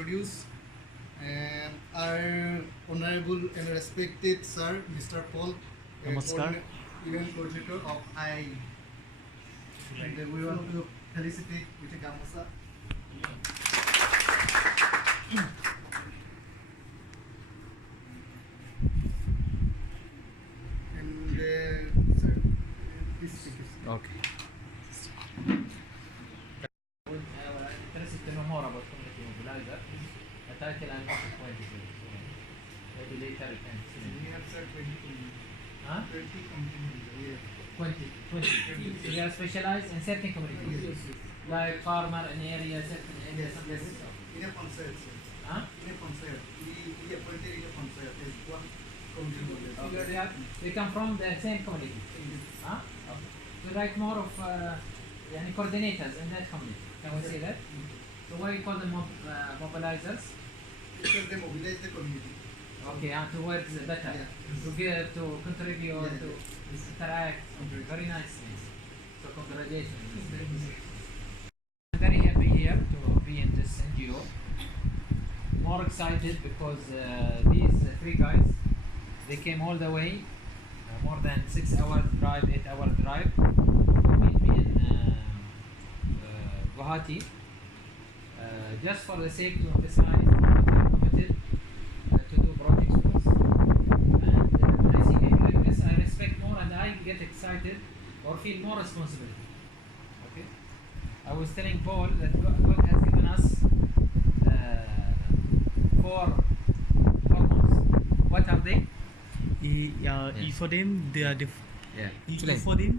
introduce our honorable and respected sir, Mr. Paul, Namaskar. event coordinator of I. And we want to felicitate with a gamusa. And sir, please take this. Okay. Interested to know more about community mobilizer. The title I'm not acquainted with. Maybe later you can see. We have sir 20 Huh? 20 community. 20. So you are specialized in certain communities. Yes. Like farmer in area, certain areas. Yes. In a concert, sir. Huh? In a concert. We appointed in a concert as one community. Okay. They come from the same community. Huh? Okay. So like more of yani coordinators in that community. Can we say that? So why you call them mobilizers? Because they mobilize the community. Okay, and to work better, Yeah. to give, to contribute, Yeah. to interact. Very nice. So congratulations. I'm very happy here to be in this NGO. More excited because these three guys, they came all the way, more than 6 hours drive, 8 hours drive, to meet me in Buheji, just for the sake to emphasize that they are committed to do projects with us. And when I see people like this, I respect more and I get excited or feel more responsibility. Okay? I was telling Paul that God has given us 4 hormones. What are they? E for them, they are Yeah. E for them,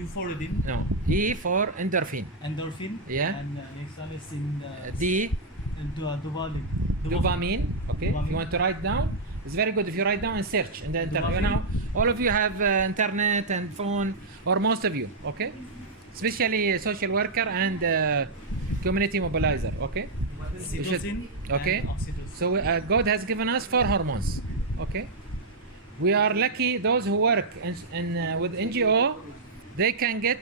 U for them, No. E for endorphin. endorphin. Yeah. And next one is in D, dopamine. dopamine. Okay. If Dopamine. you want to write down, it's very good if you write down and search in the internet. You Dopamine. know, all of you have internet and phone, or most of you. Okay. Especially social worker and community mobilizer. Okay. You should- Cytosine. okay. And oxytocin. So God has given us 4 hormones. Okay. We are lucky. Those who work with NGO, they can get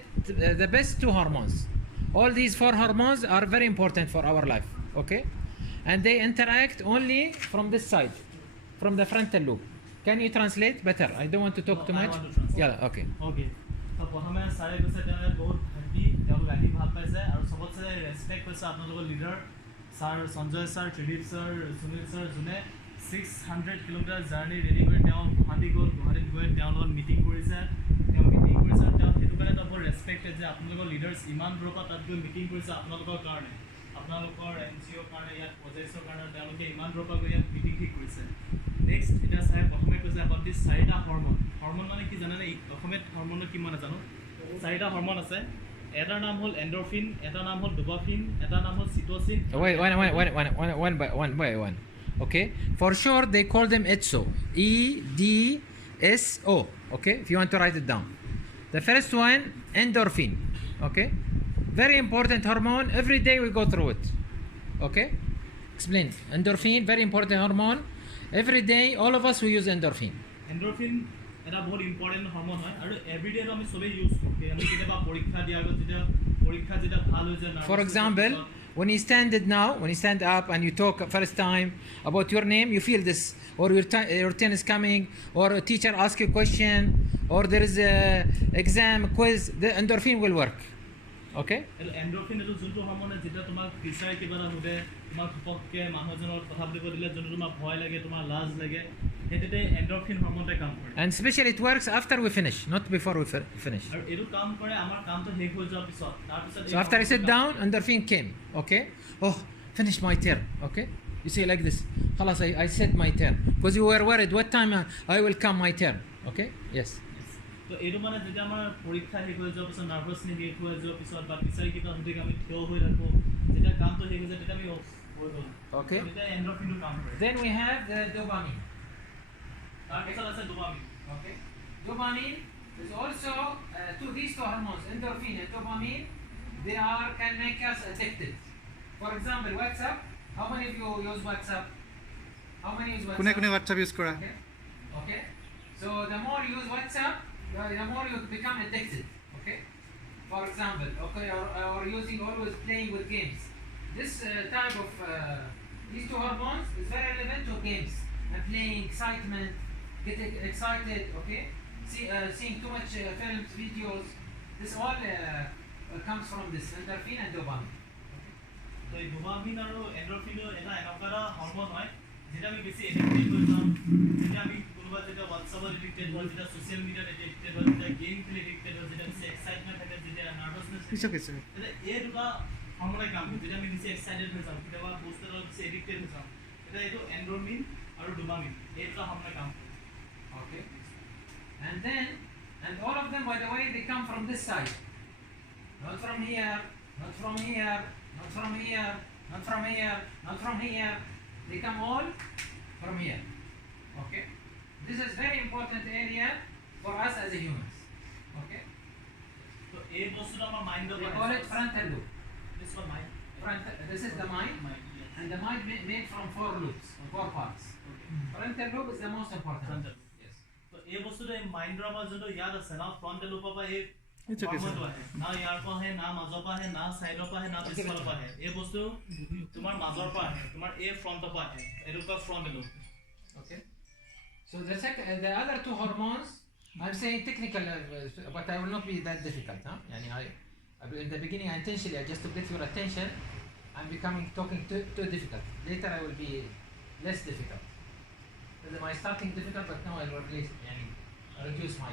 the best 2 hormones. All these 4 hormones are very important for our life. Okay. And they interact only from this side, from the frontal lobe. Can you translate better? I don't want to talk too I much. want to translate. Yeah. Okay. Okay. So প্ৰথমে ছাৰে কৈছে তেওঁ বহুত happy তেওঁলোক আহি ভাল পাইছে আৰু চবতছে ৰেচপেক্ট কৰিছে আপোনালোকৰ leader sir Sanjay sir Tridip sir Sunil sir যোনে 600 কিলোমিটাৰ জাৰ্ণি ৰেডি কৰি তেওঁ গুৱাহাটী গ'ল গুৱাহাটীত গৈ তেওঁৰ লগত মিটিং কৰিছে তেওঁ আৰু তেওঁ সেইটো কাৰণে তেওঁ বৰ ৰেচপেক্টেড যে আপোনালোকৰ লিডাৰ্ছ ইমান দূৰৰ পৰা তাত গৈ মিটিং কৰিছে আপোনালোকৰ কাৰণে আপোনালোকৰ NGO কাৰণে ইয়াত প্ৰজেক্টছৰ কাৰণে তেওঁলোকে ইমান দূৰৰ পৰা গৈ ইয়াত মিটিং ঠিক কৰিছে নেক্সট এতিয়া ছাৰে প্ৰথমে কৈছে about this 4টা হৰমন মানে কি জানেনে অসমীয়াত হৰমনৰ কি মই নাজানো 4টা হৰমন আছে এটাৰ নাম হ'ল এণ্ডৰফিন এটাৰ নাম হ'ল ডোপাফিন এটাৰ নাম হ'ল চিট'চিন Wait, one by one. Okay. For sure, they call them EDSO. EDSO. Okay. If you want to write it down. The first one, endorphin. Okay. Very important hormone. Every day we go through it. Okay. Explain. Endorphin, very important hormone. Every day, all of us we use endorphin. Endorphin এটা বহুত important hormone হয় আৰু everyday আমি সবেই use কৰোঁ আমি কেতিয়াবা পৰীক্ষা দিয়াৰ আগত যেতিয়া পৰীক্ষা যেতিয়া ভাল হৈ যায় For example, when you stand up and you talk first time about your name, you feel this, or your turn is coming, or a teacher asks you a question, or there is a exam, quiz, the endorphin will work. Okay? এইটো endorphin এইটো যোনটো হৰমনে যেতিয়া তোমাক টিচাৰে কিবা এটা সোধে তোমাক ঘপককৈ মানুহ এজনৰ লগত কথা পাতিব দিলে যোনটো তোমাৰ ভয় লাগে তোমাৰ লাজ লাগে সেইটোতে এণ্ডৰফিন হৰমনটোৱে কাম কৰে And especially it works after we finish, not before we finish. আৰু এইটো কাম কৰে আমাৰ কামটো শেষ হৈ যোৱাৰ পিছত তাৰপিছত So after I sit down, endorphin came. Okay? Oh, finished my turn. Okay? You say like this. Khalas, I said my turn. Because you were worried, what time I will come my turn. Okay? Yes. তো এইটো মানে যেতিয়া আমাৰ পৰীক্ষা শেষ হৈ যোৱাৰ পিছত নাৰ্ভাছনেছ শেষ হৈ যোৱাৰ পিছত বা টিচাৰে কিবা সুধি আমি থিয় হৈ থাকোঁ যেতিয়া কামটো শেষ হৈ যায় তেতিয়া আমি হৈ গ'ল Okay. তেতিয়া এণ্ডৰফিনটো কাম কৰে Then we have the dopamine. তাৰপিছত আছে dopamine Okay. Dopamine is also these 2 hormones, endorphin and dopamine, they can make us addicted. For example, WhatsApp. How many of you use WhatsApp? How many use WhatsApp? কোনে WhatsApp use কৰা? Okay. Okay. So the more you use WhatsApp, the more you become addicted. Okay. For example, okay, or using always playing with games. This type of These two hormones is very relevant to games and playing, excitement, getting excited, okay? Seeing too much films, videos. This all comes from this endorphin and dopamine. তো এই dopamine আৰু এন্ডৰফিনো এটা এনেকুৱা hormone হয় যেটা আমি বেছি addicted হৈ যাওঁ যেতিয়া আমি কোনোবা যেতিয়া হোৱাটছআপত এডিক্টেড হয় যেতিয়া ছ'চিয়েল মিডিয়াত এডিক্টেড হয় যেতিয়া গেম খেলি এডিক্টেড হয় যেতিয়া বেছি এক্সাইটমেণ্ট থাকে যেতিয়া নাৰ্ভাছনেছ তেতিয়া এই দুটা হৰমনে কাম কৰে যেতিয়া আমি বেছি এক্সাইটেড হৈ যাওঁ কেতিয়াবা বস্তু এটাত বেছি এডিক্টেড হৈ যাওঁ তেতিয়া এইটো এন্ডৰফিন আৰু ডোপামিন এই দুটা হৰমনে কাম কৰে Okay. And all of them, by the way, they come from this side. Not from here, not from here, not from here, not from here, not from here. They come all from here. Okay. This is very important area for us as a humans. Okay. তো এই বস্তুটো আমাৰ মাইণ্ডৰ They call it frontal lobe. This for mind This is the mind, and the mind made from 4 lobes, 4 parts. Frontal lobe is the most important. Yes. তো এই বস্তুটো এই মাইণ্ডৰ আমাৰ যোনটো ইয়াত আছে না ফ্ৰণ্টেল লোবৰ পৰা এই হৰমনটো আহে না ইয়াৰ পৰা আহে না মাজৰ পৰা আহে না চাইডৰ পৰা আহে না পিছফালৰ পৰা আহে এই বস্তু তোমাৰ মাজৰ পৰা আহে তোমাৰ এই ফ্ৰণ্টৰ পৰা আহে এইটো কয় ফ্ৰণ্টেল lobe Okay. So the other 2 hormones, I'm saying technical, but I will not be that difficult. Huh? In the beginning, intentionally, just to get your attention, I'm talking too difficult. Later, I will be less difficult. My starting difficult, but now I will reduce my.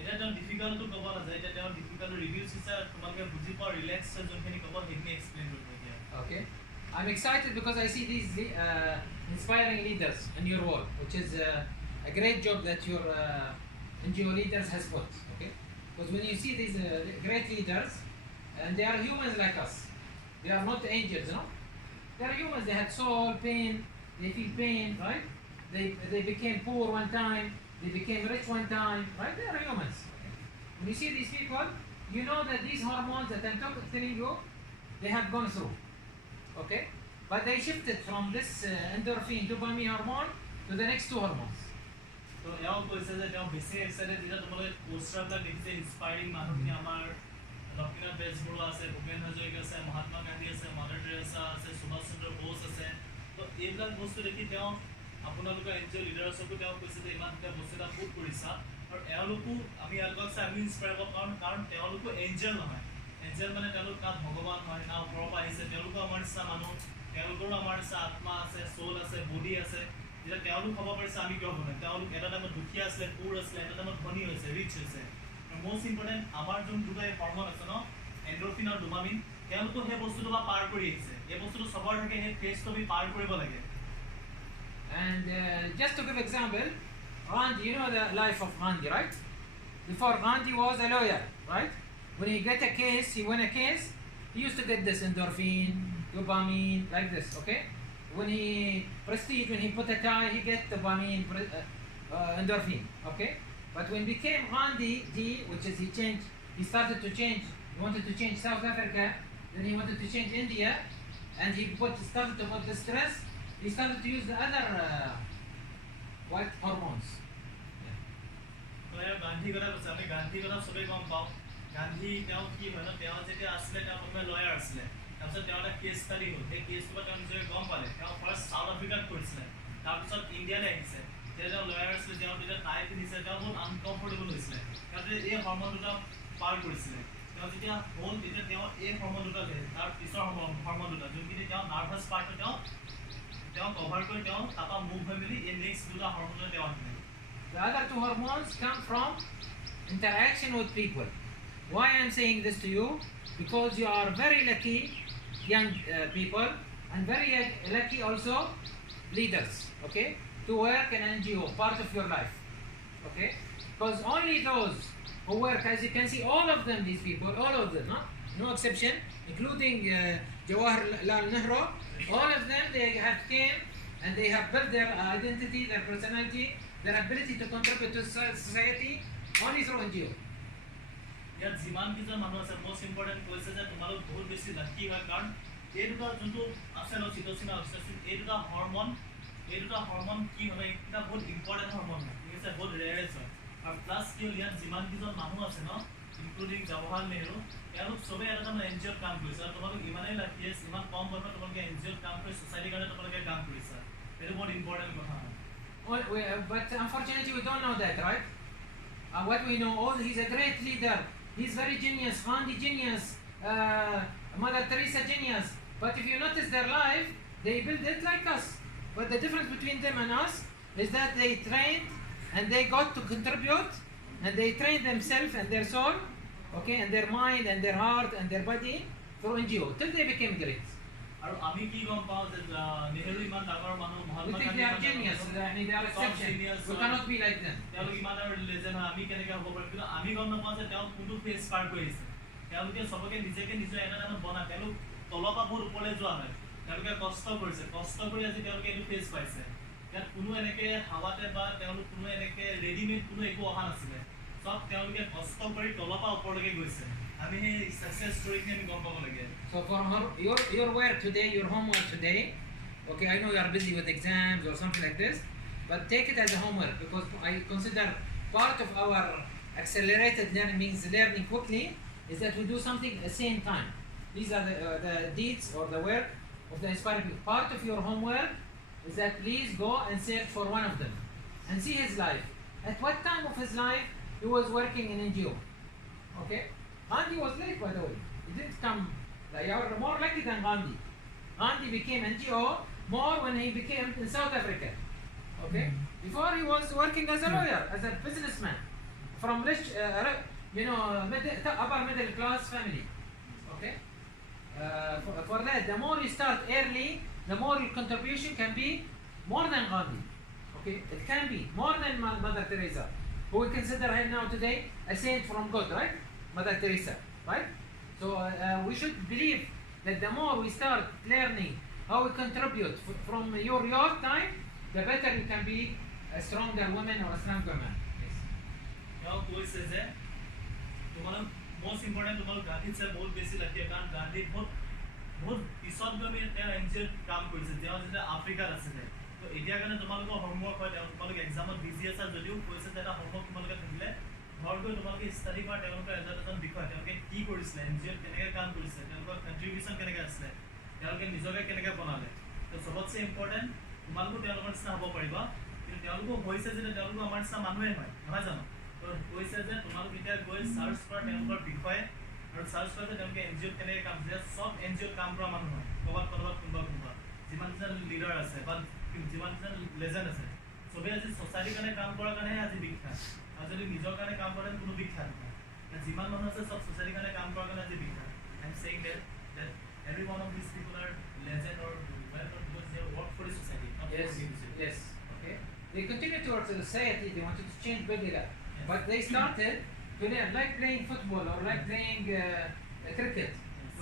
এটা তেওঁ difficult to কব নাযায় এটা তেওঁ difficult reviews হিচাপে তোমালোকে বুজি পাও ৰিলেক্স যোনখিনি কব সেইখিনি এক্সপ্লেইন কৰিব এতিয়া Okay. I'm excited because I see these inspiring leaders in your work, which is a great job that your NGO leaders has put. Okay. Because when you see these great leaders, and they are humans like us, they are not angels, no? They are humans. They had soul, pain. They feel pain, right? They became poor one time. They became rich one time, right? They are humans. Okay? When you see these people, you know that these hormones that I'm telling you, they have gone through. Okay? But they shifted from this endorphin, dopamine hormone to the next 2 hormones. তো এও কৈছে যে তেওঁ বেছি excited যেতিয়া তোমালোকে পোষ্টাৰবিলাক দেখিছে inspiring মানুহখিনি আমাৰ লক্ষ্মীনাথ বেজবৰুৱা আছে ভূপেন হাজৰিকা আছে মহাত্মা গান্ধী আছে মাদাৰ টেৰেছা আছে সুভাষ চন্দ্ৰ বোস আছে তো এইবিলাক বস্তু দেখি তেওঁ আপোনালোকৰ এনজিঅ' লিডাৰ্ছকো তেওঁ কৈছে যে ইমান এটা বস্তু এটা পুট কৰিছা আৰু এওঁলোকো আমি এওঁলোকক চাই আমি ইনস্পায়াৰ হ'ব কাৰণ তেওঁলোকো এঞ্জেল নহয় এঞ্জেল মানে তেওঁলোক না ভগৱান হয় না ওপৰৰ পৰা আহিছে তেওঁলোকো আমাৰ নিচিনা মানুহ তেওঁলোকৰো আমাৰ নিচিনা আত্মা আছে চ'ল আছে বডি আছে যেতিয়া তেওঁলোক হ'ব পাৰিছে আমি কিয় হ'ব নাই তেওঁলোক এটা টাইমত দুখীয়া আছিলে পুৰ আছিলে এটা টাইমত ধনী হৈছে ৰিচ হৈছে আৰু মষ্ট ইম্পৰ্টেণ্ট আমাৰ যোন দুটা হৰমন আছে ন এণ্ডৰফিন আৰু ডোপামিন তেওঁলোকো সেই বস্তুটো পাৰ কৰি আহিছে এই বস্তুটো চবৰ থাকে সেই ফেজটো আমি পাৰ কৰিব লাগে And just to give example, Gandhi, you know the life of Gandhi, right? Before Gandhi was a lawyer, right? When he get a case, he win a case, he used to get this endorphin, dopamine, like this, okay? When he prestige, when he put a tie, he get dopamine, endorphin, okay? But when became Gandhi, which is he started to change, he wanted to change South Africa, then he wanted to change India, and he started to put the stress. He started to use the other white hormones. Gandhi কথা কৈছে আমি গান্ধী কথা চবেই গম পাওঁ গান্ধী তেওঁ কি হয় ন তেওঁ যেতিয়া আছিলে তেওঁ প্ৰথমে লয়াৰ আছিলে তাৰপিছত তেওঁ এটা কেছ ষ্টাডি হ'ল সেই কেছটো তেওঁ নিজে গম পালে তেওঁ ফাৰ্ষ্ট চাউথ আফ্ৰিকাত কৰিছিলে তাৰপিছত ইণ্ডিয়ালৈ আহিছে যেতিয়া তেওঁ লয়াৰ আছিলে তেওঁ যেতিয়া টাই পিন্ধিছে তেওঁ বহুত আনকমফৰ্টেবল হৈছিলে তেওঁ এই হৰমন দুটা পাৰ কৰিছিলে তেওঁ যেতিয়া হ'ল তেতিয়া তেওঁ এই হৰমন দুটা তাৰ পিছৰ হৰমন দুটা যোনখিনি তেওঁ নাৰ্ভাছ পাৰ্টটো তেওঁ কভাৰ কৰি তেওঁ তাৰপৰা মুভ হৈ মেলি এই নেক্সট দুটা হৰমনে তেওঁ আহিলে The other 2 hormones come from interaction with people. Why I'm saying this to you? Because you are very lucky young people and very lucky also leaders, okay? To work in NGO, part of your life, okay? Because only those who work, as you can see, all of them, these people, all of them, no exception, including Jawaharlal Nehru, all of them, they have came and they have built their identity, their personality, their ability to contribute to society only through NGO. ইয়াত যিমান কেইজন মানুহ আছে most important কৈছে যে তোমালোক বহুত বেছি লাকি হয় কাৰণ এই দুটা যোনটো আছে ন চিটচিন অক্সিটচিন এই দুটা হৰমন কি হয় এটা বহুত ইম্পৰ্টেণ্ট হৰমন ঠিক আছে বহুত ৰেয়াৰেষ্ট হয় আৰু প্লাছ কি হ'ল ইয়াত যিমান কেইজন মানুহ আছে ন ইনক্লুডিং জৱাহৰলাল নেহৰু তেওঁলোক চবেই এটা মানে NGOত কাম কৰিছে আৰু তোমালোক ইমানেই লাকি আছে ইমান কম বয়সত তোমালোকে NGOত কাম কৰি ছ'চাইটিৰ কাৰণে তোমালোকে কাম কৰিছা এইটো বহুত ইম্পৰ্টেণ্ট কথা হয় But unfortunately, we don't know that, right? What we know, he's a great leader. He's very genius, Gandhi genius, Mother Teresa genius. But if you notice their life, they build it like us. But the difference between them and us is that they trained and they got to contribute and they trained themselves and their soul, okay, and their mind and their heart and their body through NGO till they became great. আৰু আমি কি গম পাওঁ যে নেহেৰু ইমান ডাঙৰ মানুহ We Mahatma think they are genius. I mean, they are exception. We cannot be like them. তেওঁলোক ইমান আৰু লেজেণ্ড হয় আমি কেনেকৈ হ'ব পাৰিম কিন্তু আমি গম নাপাওঁ যে তেওঁ কোনটো ফেজ পাৰ কৰি আহিছে তেওঁলোকে চবকে নিজকে নিজৰ এটা বনায় তেওঁলোক তলৰ পৰা বহুত ওপৰলৈ যোৱা হয় তেওঁলোকে কষ্ট কৰিছে কষ্ট কৰি আজি তেওঁলোকে এইটো ফেজ পাইছে ইয়াত কোনো এনেকৈ হাৱাতে বা তেওঁলোক কোনো এনেকৈ ৰেডিমেড কোনো একো অহা নাছিলে চব তেওঁলোকে কষ্ট কৰি তলৰ পৰা ওপৰলৈকে গৈছে আমি সেই ছাকচেছ ষ্টৰীখিনি আমি গম পাব লাগে So for your work today, your homework today, okay, I know you are busy with exams or something like this, but take it as a homework because I consider part of our accelerated learning means learning quickly is that we do something at the same time. These are the deeds or the work of the inspiring people. Part of your homework is that please go and search for one of them and see his life. At what time of his life he was working in NGO? Okay? Gandhi was late, by the way. He didn't come. You are more lucky than Gandhi. Gandhi became NGO more when he became in South Africa. Okay? Before he was working as a lawyer, as a businessman, from rich, upper middle class family. Okay? For that, the more you start early, the more your contribution can be more than Gandhi. Okay? It can be more than Mother Teresa, who we consider her now today a saint from God, right? Mother Teresa, right? So we should believe that the more we start learning how we contribute from your time, the better you can be a stronger woman or a stronger man. Yes. তেওঁ কৈছে যে তোমালোক most important তোমালোক গান্ধীত চাই বহুত বেছি লাগে কাৰণ গান্ধী বহুত পিছত গৈ তেওঁ NGOত কাম কৰিছে তেওঁ যেতিয়া আফ্ৰিকাত আছিলে তো এতিয়া কাৰণে তোমালোকৰ হোমৱৰ্ক হয় তোমালোক এক্সামত বিজি আছা যদিও কৈছে যে এটা হোমৱৰ্ক তোমালোকে থাকিলে ঘৰত গৈ তোমালোকে ষ্টাডি কৰা তেওঁলোকৰ এজন বিষয় তেওঁলোকে কি কৰিছিলে NGOত কেনেকৈ কাম কৰিছে তেওঁলোকৰ কণ্ট্ৰিবিউশ্যন কেনেকৈ আছিলে তেওঁলোকে নিজকে কেনেকৈ বনালে তো চবতছে ইম্পৰ্টেণ্ট তোমালোকো তেওঁলোকৰ নিচিনা হ'ব পাৰিবা কিন্তু তেওঁলোকো হৈছে যে তেওঁলোকো আমাৰ নিচিনা মানুহে হয় নহয় জানো তো কৈছে যে তোমালোক এতিয়া গৈ চাৰ্চ কৰা তেওঁলোকৰ বিষয়ে আৰু চাৰ্চ কৰা যে তেওঁলোকে NGOত কেনেকৈ কাম কৰিছে চব NGOত কাম কৰা মানুহ হয় ক'ৰবাত কোনোবা যিমানজন লিডাৰ আছে বা যিমানজন লেজেণ্ড আছে চবেই আজি ছ'চাইটিৰ কাৰণে কাম কৰাৰ কাৰণেহে আজি বিখ্যাত আৰু যদি নিজৰ কাৰণে কাম কৰে কোনো বিখ্যাত নহয় যিমান মানুহ আছে চব ছ'চাইটিৰ কাৰণে কাম কৰাৰ কাৰণে আজি বিখ্যাত I am saying that every one of these people are legend or well known because they work for the society not for the individual. Yes. Okay. They continue to work to the society. They wanted to change Bedira, but they started to learn like playing football or like playing cricket.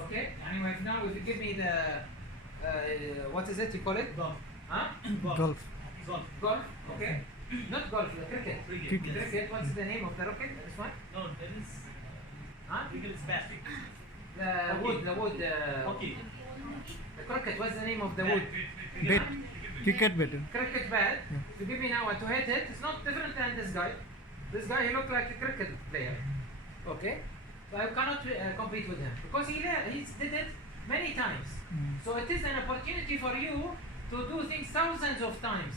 Okay. Anyway, now if you give me the what is it? You call it? Golf. Huh? Golf. Golf. Okay. Not golf. Cricket. Cricket. Yes. Cricket. What's the name of the rocket? This one? No, that is Huh? cricket is bat. The wood. Hockey. The cricket. What's the name of the wood? Bat. Cricket bat. Cricket bat. To give me now to hit it, it's not different than this guy. This guy, he looked like a cricket player. Okay? So I cannot compete with him because he did it many times. So it is an opportunity for you to do things thousands of times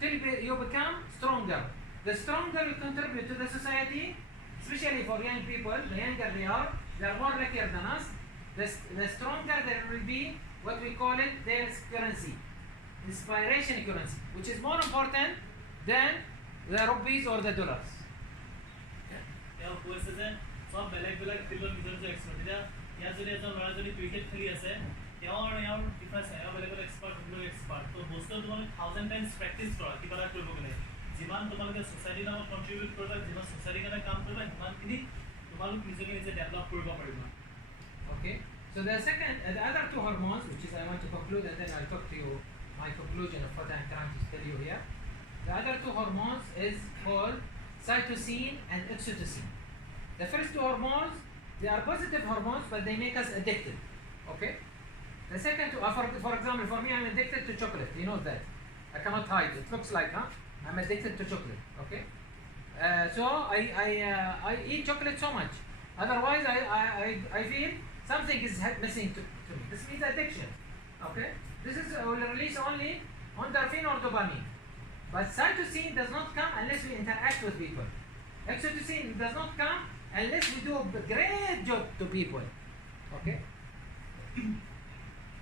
till you become stronger. The stronger you contribute to the society, especially for young people, the younger they are more luckier than us, the stronger there will be what we call it their currency. Inspiration currency, which is more important than the rupees or the dollars. তেওঁ কৈছে যে চব বেলেগ ফিল্ডত নিজৰ expert এতিয়া ইয়াত যদি এজন ল'ৰা যদি ক্ৰিকেট খেলি আছে তেওঁৰ ডিফাৰেঞ্চ বেলেগ এক্সপাৰ্ট তো বস্তু তোমালোকে 1000 টাইমছ প্ৰেক্টিছ কৰা কিবা এটা কৰিব গ'লে যিমান তোমালোকে ছ'চাইটিৰ নামত কণ্ট্ৰিবিউট কৰিবা যিমান ছ'চাইটিৰ কাৰণে কাম কৰিবা সিমানখিনি তোমালোক নিজকে নিজে ডেভেলপ কৰিব পাৰিবা Okay. So the other two hormones, which is I want to conclude, and then I'll talk to you my conclusion of what I'm trying to tell you here. The other two hormones is called cytosine and oxytocin. The first two hormones, they are positive hormones, but they make us addicted. Okay. The second two, for example, for me, I'm addicted to chocolate. You know that. I cannot hide. It looks like, I'm addicted to chocolate. Okay. So I eat chocolate so much. Otherwise, I feel something is missing to me. This means addiction. Okay? This is will release only endorphin or dopamine. But cytosine does not come unless we interact with people. Oxytocin does not come unless we do a great job to people. Okay?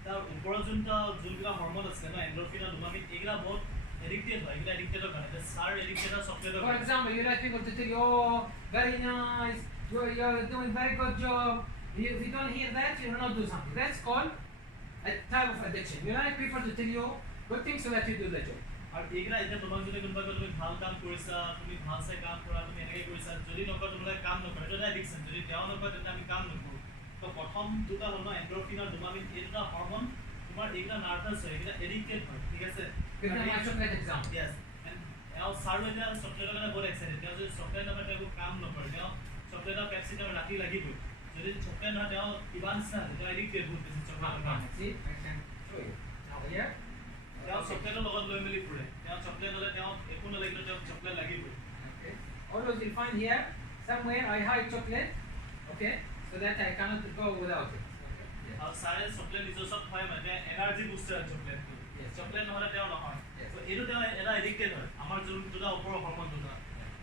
তাৰ ওপৰত যোনবিলাক hormone আছে ন endorphin আৰু dopamine এইগিলা বহুত addicted হয় এইগিলা এডিক্টেডৰ কাৰণে ছাৰ এডিক্টেড চকলেটৰ For example, you like people to tell you, oh, very nice, you're doing very good job. If you don't hear that, you will not do something. That's called a type of addiction. You like people to tell you good things so that you do the job. আৰু এইগিলা এতিয়া তোমাক যদি কোনোবা তুমি ভাল কাম কৰিছা তুমি ভালছে কাম কৰা তুমি এনেকৈ কৰিছা যদি নকৰা তোমালোকে কাম নকৰা এইটো এটা এডিকশ্যন যদি তেওঁ নকৰে তেতিয়া আমি কাম নকৰোঁ তো প্ৰথম দুটা হ'ল ন এণ্ডৰফিন আৰু ডোপামিন এই দুটা হৰমন তোমাৰ এইগিলা নাৰ্ভাছ হয় এইগিলা এডিক্টেড হয় ঠিক আছে Yes. এওঁ ছাৰো এতিয়া চকলেটৰ কাৰণে বহুত এক্সাইটেড তেওঁ যদি চকলেট নাপায় তেওঁ একো কাম নকৰে তেওঁ চকলেট আৰু পেপচি তেওঁ ৰাতি লাগিবই যদি চকলেট নহয় তেওঁ কিবা নিচিনা তেওঁ এডিক্টেড বহুত বেছি চকলেটৰ কাৰণে তেওঁ চকলেটৰ লগত লৈ মেলি ফুৰে তেওঁ চকলেট হ'লে তেওঁ একো নালাগিলে তেওঁ চকলেট লাগিবই Always you'll find here somewhere I hide chocolate, okay, so that I cannot go without it. আৰু ছাৰে চকলেট নিজৰ চব হয় মানে এনাৰ্জি বুষ্টাৰ চকলেটটো চকলেট নহ'লে তেওঁ নহয় তো এইটো তেওঁ এটা এডিক্টেড হয় আমাৰ যোন দুটা ওপৰৰ হৰমন দুটা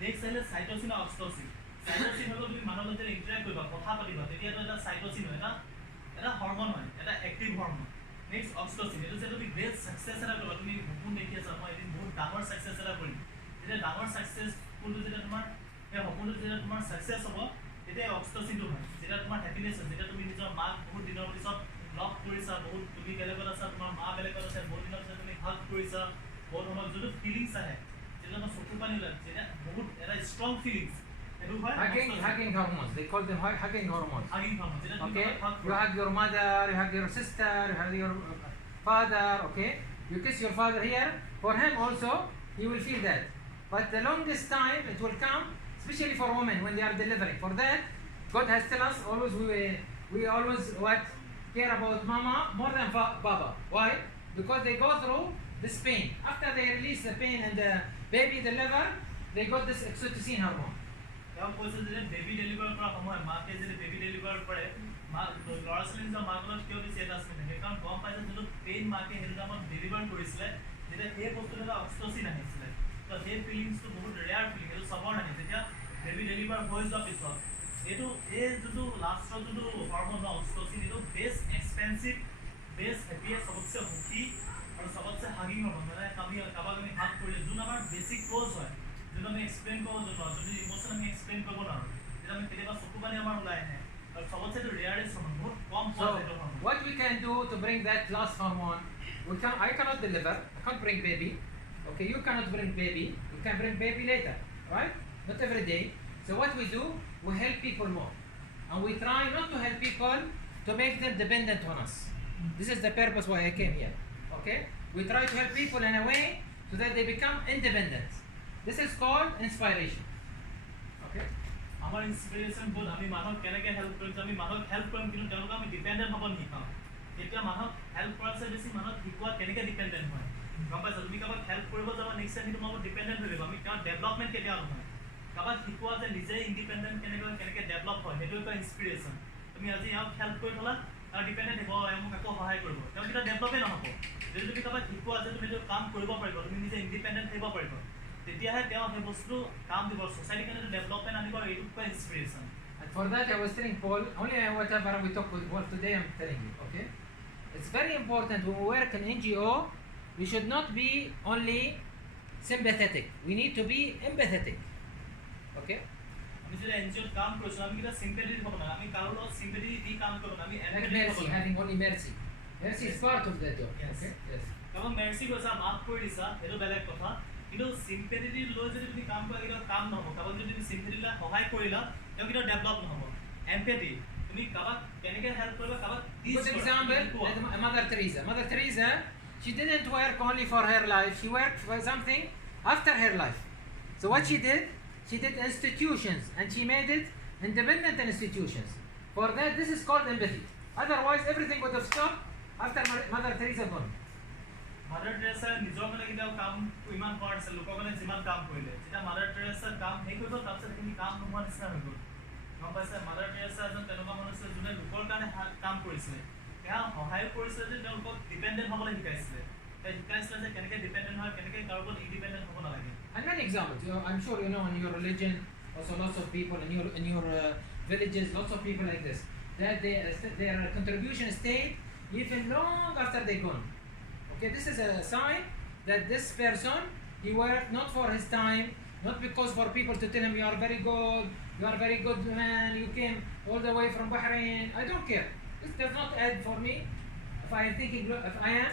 নেক্সট আহিলে চাইট'চিন আৰু অক্সিট'চিন চাইট'চিন হ'ল তুমি মানুহৰ লগত যেতিয়া ইণ্টাৰেক্ট কৰিবা কথা পাতিবা তেতিয়াতো এটা চাইট'চিন হয় এটা হৰমন হয় এটা এক্টিভ হৰমন নেক্সট অক্সিট'চিন এইটো যে তুমি গ্ৰেট ছাকচেছ এটা কৰিবা তুমি সপোন দেখি আছা মই এদিন বহুত ডাঙৰ ছাকচেছ এটা কৰিম যেতিয়া ডাঙৰ ছাকচেছফুলটো যেতিয়া তোমাৰ সেই সপোনটো যেতিয়া তোমাৰ ছাকচেছ হ'ব তেতিয়া অক্সিট'চিনটো হয় যেতিয়া তোমাৰ হেপিনেছ হয় যেতিয়া তুমি নিজৰ মাক বহুত দিনৰ পিছত লগ কৰিছা বহুত তুমি বেলেগত আছা তোমাৰ মা বেলেগত আছে বহুত দিনৰ পিছত তুমি হাগ কৰিছা বহুত সময়ত যোনটো ফিলিংছ আহে যেতিয়া তোমাৰ চকু পানী ওলাই যেতিয়া বহুত এটা ষ্ট্ৰং ফিলিংছ সেইটো হয় Hugging hormones. They call them hugging hormones. Hugging hormone যেতিয়া তুমি Okay, hug you hug your mother, you hug your sister, you hug your father. Okay, you kiss your father here. For him also, he will feel that. But the longest time it will come, especially for women when they are delivering. For that, God has tell us always we always care about mama more than baba. Why? Because they go through this pain. After they release the pain and the baby deliver, they got this oxytocin hormone. তেওঁ কৈছে যে baby deliver কৰা সময় মাকে যদি baby deliver কৰে মা ল'ৰা ছোৱালী নিজৰ মাকৰ লগত কিয় বেছি এটাচমেণ্ট থাকে কাৰণ গম পাইছে যোনটো পেইন মাকে সেইটো টাইমত ডেলিভাৰ কৰিছিলে যেতিয়া সেই বস্তুটো এটা অক্সিট'চিন আহিছিলে তো সেই ফিলিংছটো বহুত ৰেয়াৰ ফিলিং সেইটো চবৰ নাহে যেতিয়া বেবী ডেলিভাৰ হৈ যোৱাৰ পিছত এইটো এই যোনটো লাষ্টৰ যোনটো হৰমন ন অক্সিট'চিন এইটো বেষ্ট এক্সপেঞ্চিভ বেষ্ট হেপিয়েষ্ট চবতছে সুখী আৰু চবতছে হাগিং হৰমন মানে কাৰোবাক আমি হাগ কৰিলে যোন আমাৰ বেছি ক্ল'জ হয় যোনটো আমি এক্সপ্লেইন কৰিব নোৱাৰোঁ যদি ইম'শ্যন আমি এক্সপ্লেইন কৰিব নোৱাৰোঁ তেতিয়া আমি কেতিয়াবা চকু পানী আমাৰ ওলাই আহে আৰু চবতছে এইটো ৰেয়াৰেষ্ট হৰমন বহুত কম পোৱা যায় এইটো hormone What we can do to bring that last hormone? I cannot deliver. I can't bring baby. Okay, you cannot bring baby. You can bring baby later, right? Not every day. So what we do, we help people more, and we try not to help people to make them dependent on us. This is the purpose why I came here. Okay, we try to help people in a way so that they become independent. This is called inspiration. Okay. আমাৰ inspiration বহুত আমি মানুহক কেনেকৈ help কৰিম আমি মানুহক help কৰিম কিন্তু তেওঁলোকক আমি ডিপেণ্ডেণ্ট হ'ব নিশিকাওঁ এতিয়া মানুহক হেল্প কৰাতছে বেছি মানুহক শিকোৱা কেনেকৈ ডিপেণ্ডেণ্ট হয় গম পাইছা তুমি কাৰোবাক হেল্প কৰিব যাবা নেক্সট টাইম তোমাৰ ডিপেণ্ডেণ্ট হৈ যাব আমি তেওঁৰ ডেভেলপমেণ্ট কেতিয়াও নহয় কাৰোবাক শিকোৱা যে নিজে ইণ্ডিপেণ্ডেণ্ট কেনেকৈ ডেভেলপ হয় সেইটো এটা ইনস্পিৰেশ্যন তুমি আজি এওঁক হেল্প কৰি থ'লা তাৰ ডিপেণ্ডেণ্ট হ'ব মোক আকৌ সহায় কৰিব তেওঁ কেতিয়াও ডেভেলপেই নহ'ব যদি তুমি কাৰোবাক শিকোৱা যে তুমি এইটো কাম কৰিব পাৰিবা তুমি নিজে ইণ্ডিপেণ্ডেণ্ট থাকিব পাৰিবা তেতিয়াহে তেওঁ সেই বস্তুটো কাম দিব ছ'চাইটিৰ কাৰণে ডেভেলপমেণ্ট আনিব আৰু এইটো কোৱা inspiration And for that, I was telling Paul, only whatever we talk with Paul today, I'm telling you, okay? It's very important when we work in NGO, we should not be only sympathetic. We need to be empathetic, okay? আমি যদি এনজিঅ'ত কাম কৰিছোঁ আমি কিবা sympathy হ'ব না আমি কাৰো লগত চিম্পেথি দি কাম কৰিব না আমি Like mercy, having only mercy. Mercy is part of that job, Yes. okay? Yes. কাৰোবাক মেৰ্চি কৰিছা মাফ কৰি দিছা সেইটো বেলেগ কথা কিন্তু চিম্পেথি লৈ যদি তুমি কাম কৰা কেতিয়াও কাম নহ'ব কাৰোবাক যদি তুমি চিম্পেথি লৈ সহায় কৰিলা তেওঁ কেতিয়াও ডেভেলপ নহ'ব এম্পেথি তুমি কাৰোবাক কেনেকৈ হেল্প কৰিবা কাৰোবাক Good example, Mother Teresa. Mother Teresa, she didn't work only for her life, she worked for something after her life. So what she did institutions, and she made it independent institutions. For that, this is called empathy. Otherwise, everything would have stopped after Mother Teresa gone. Mother টেৰেছাৰ নিজৰ কাৰণে কেতিয়াও কাম ইমান কৰা নাছিল লোকৰ কাৰণে যিমান কাম কৰিলে যেতিয়া মাদাৰ টেৰেছাৰ কাম সেই কৰিব তাৰপিছত সেইখিনি কাম নোহোৱা নিচিনা হৈ গ'ল গম পাইছে মাদাৰ টেৰেছা এজন তেনেকুৱা মানুহ আছিল যোনে লোকৰ কাৰণে কাম কৰিছিলে তেওঁ সহায় কৰিছিলে যে তেওঁলোকক ডিপেণ্ডেণ্ট হ'বলৈ শিকাইছিলে তেওঁ শিকাইছিলে যে কেনেকৈ ডিপেণ্ডেণ্ট হয় কেনেকৈ কাৰোবাৰ ওপৰত ইণ্ডিপেণ্ডেণ্ট হ'ব নালাগে And many examples. I'm sure you know in your religion also lots of people in your villages, lots of people like this. That their contribution stayed even long after they're gone. Okay, this is a sign that this person he worked not for his time, not because for people to tell him you are very good, you are very good man, you came all the way from Bahrain. I don't care. This does not add for me. If I am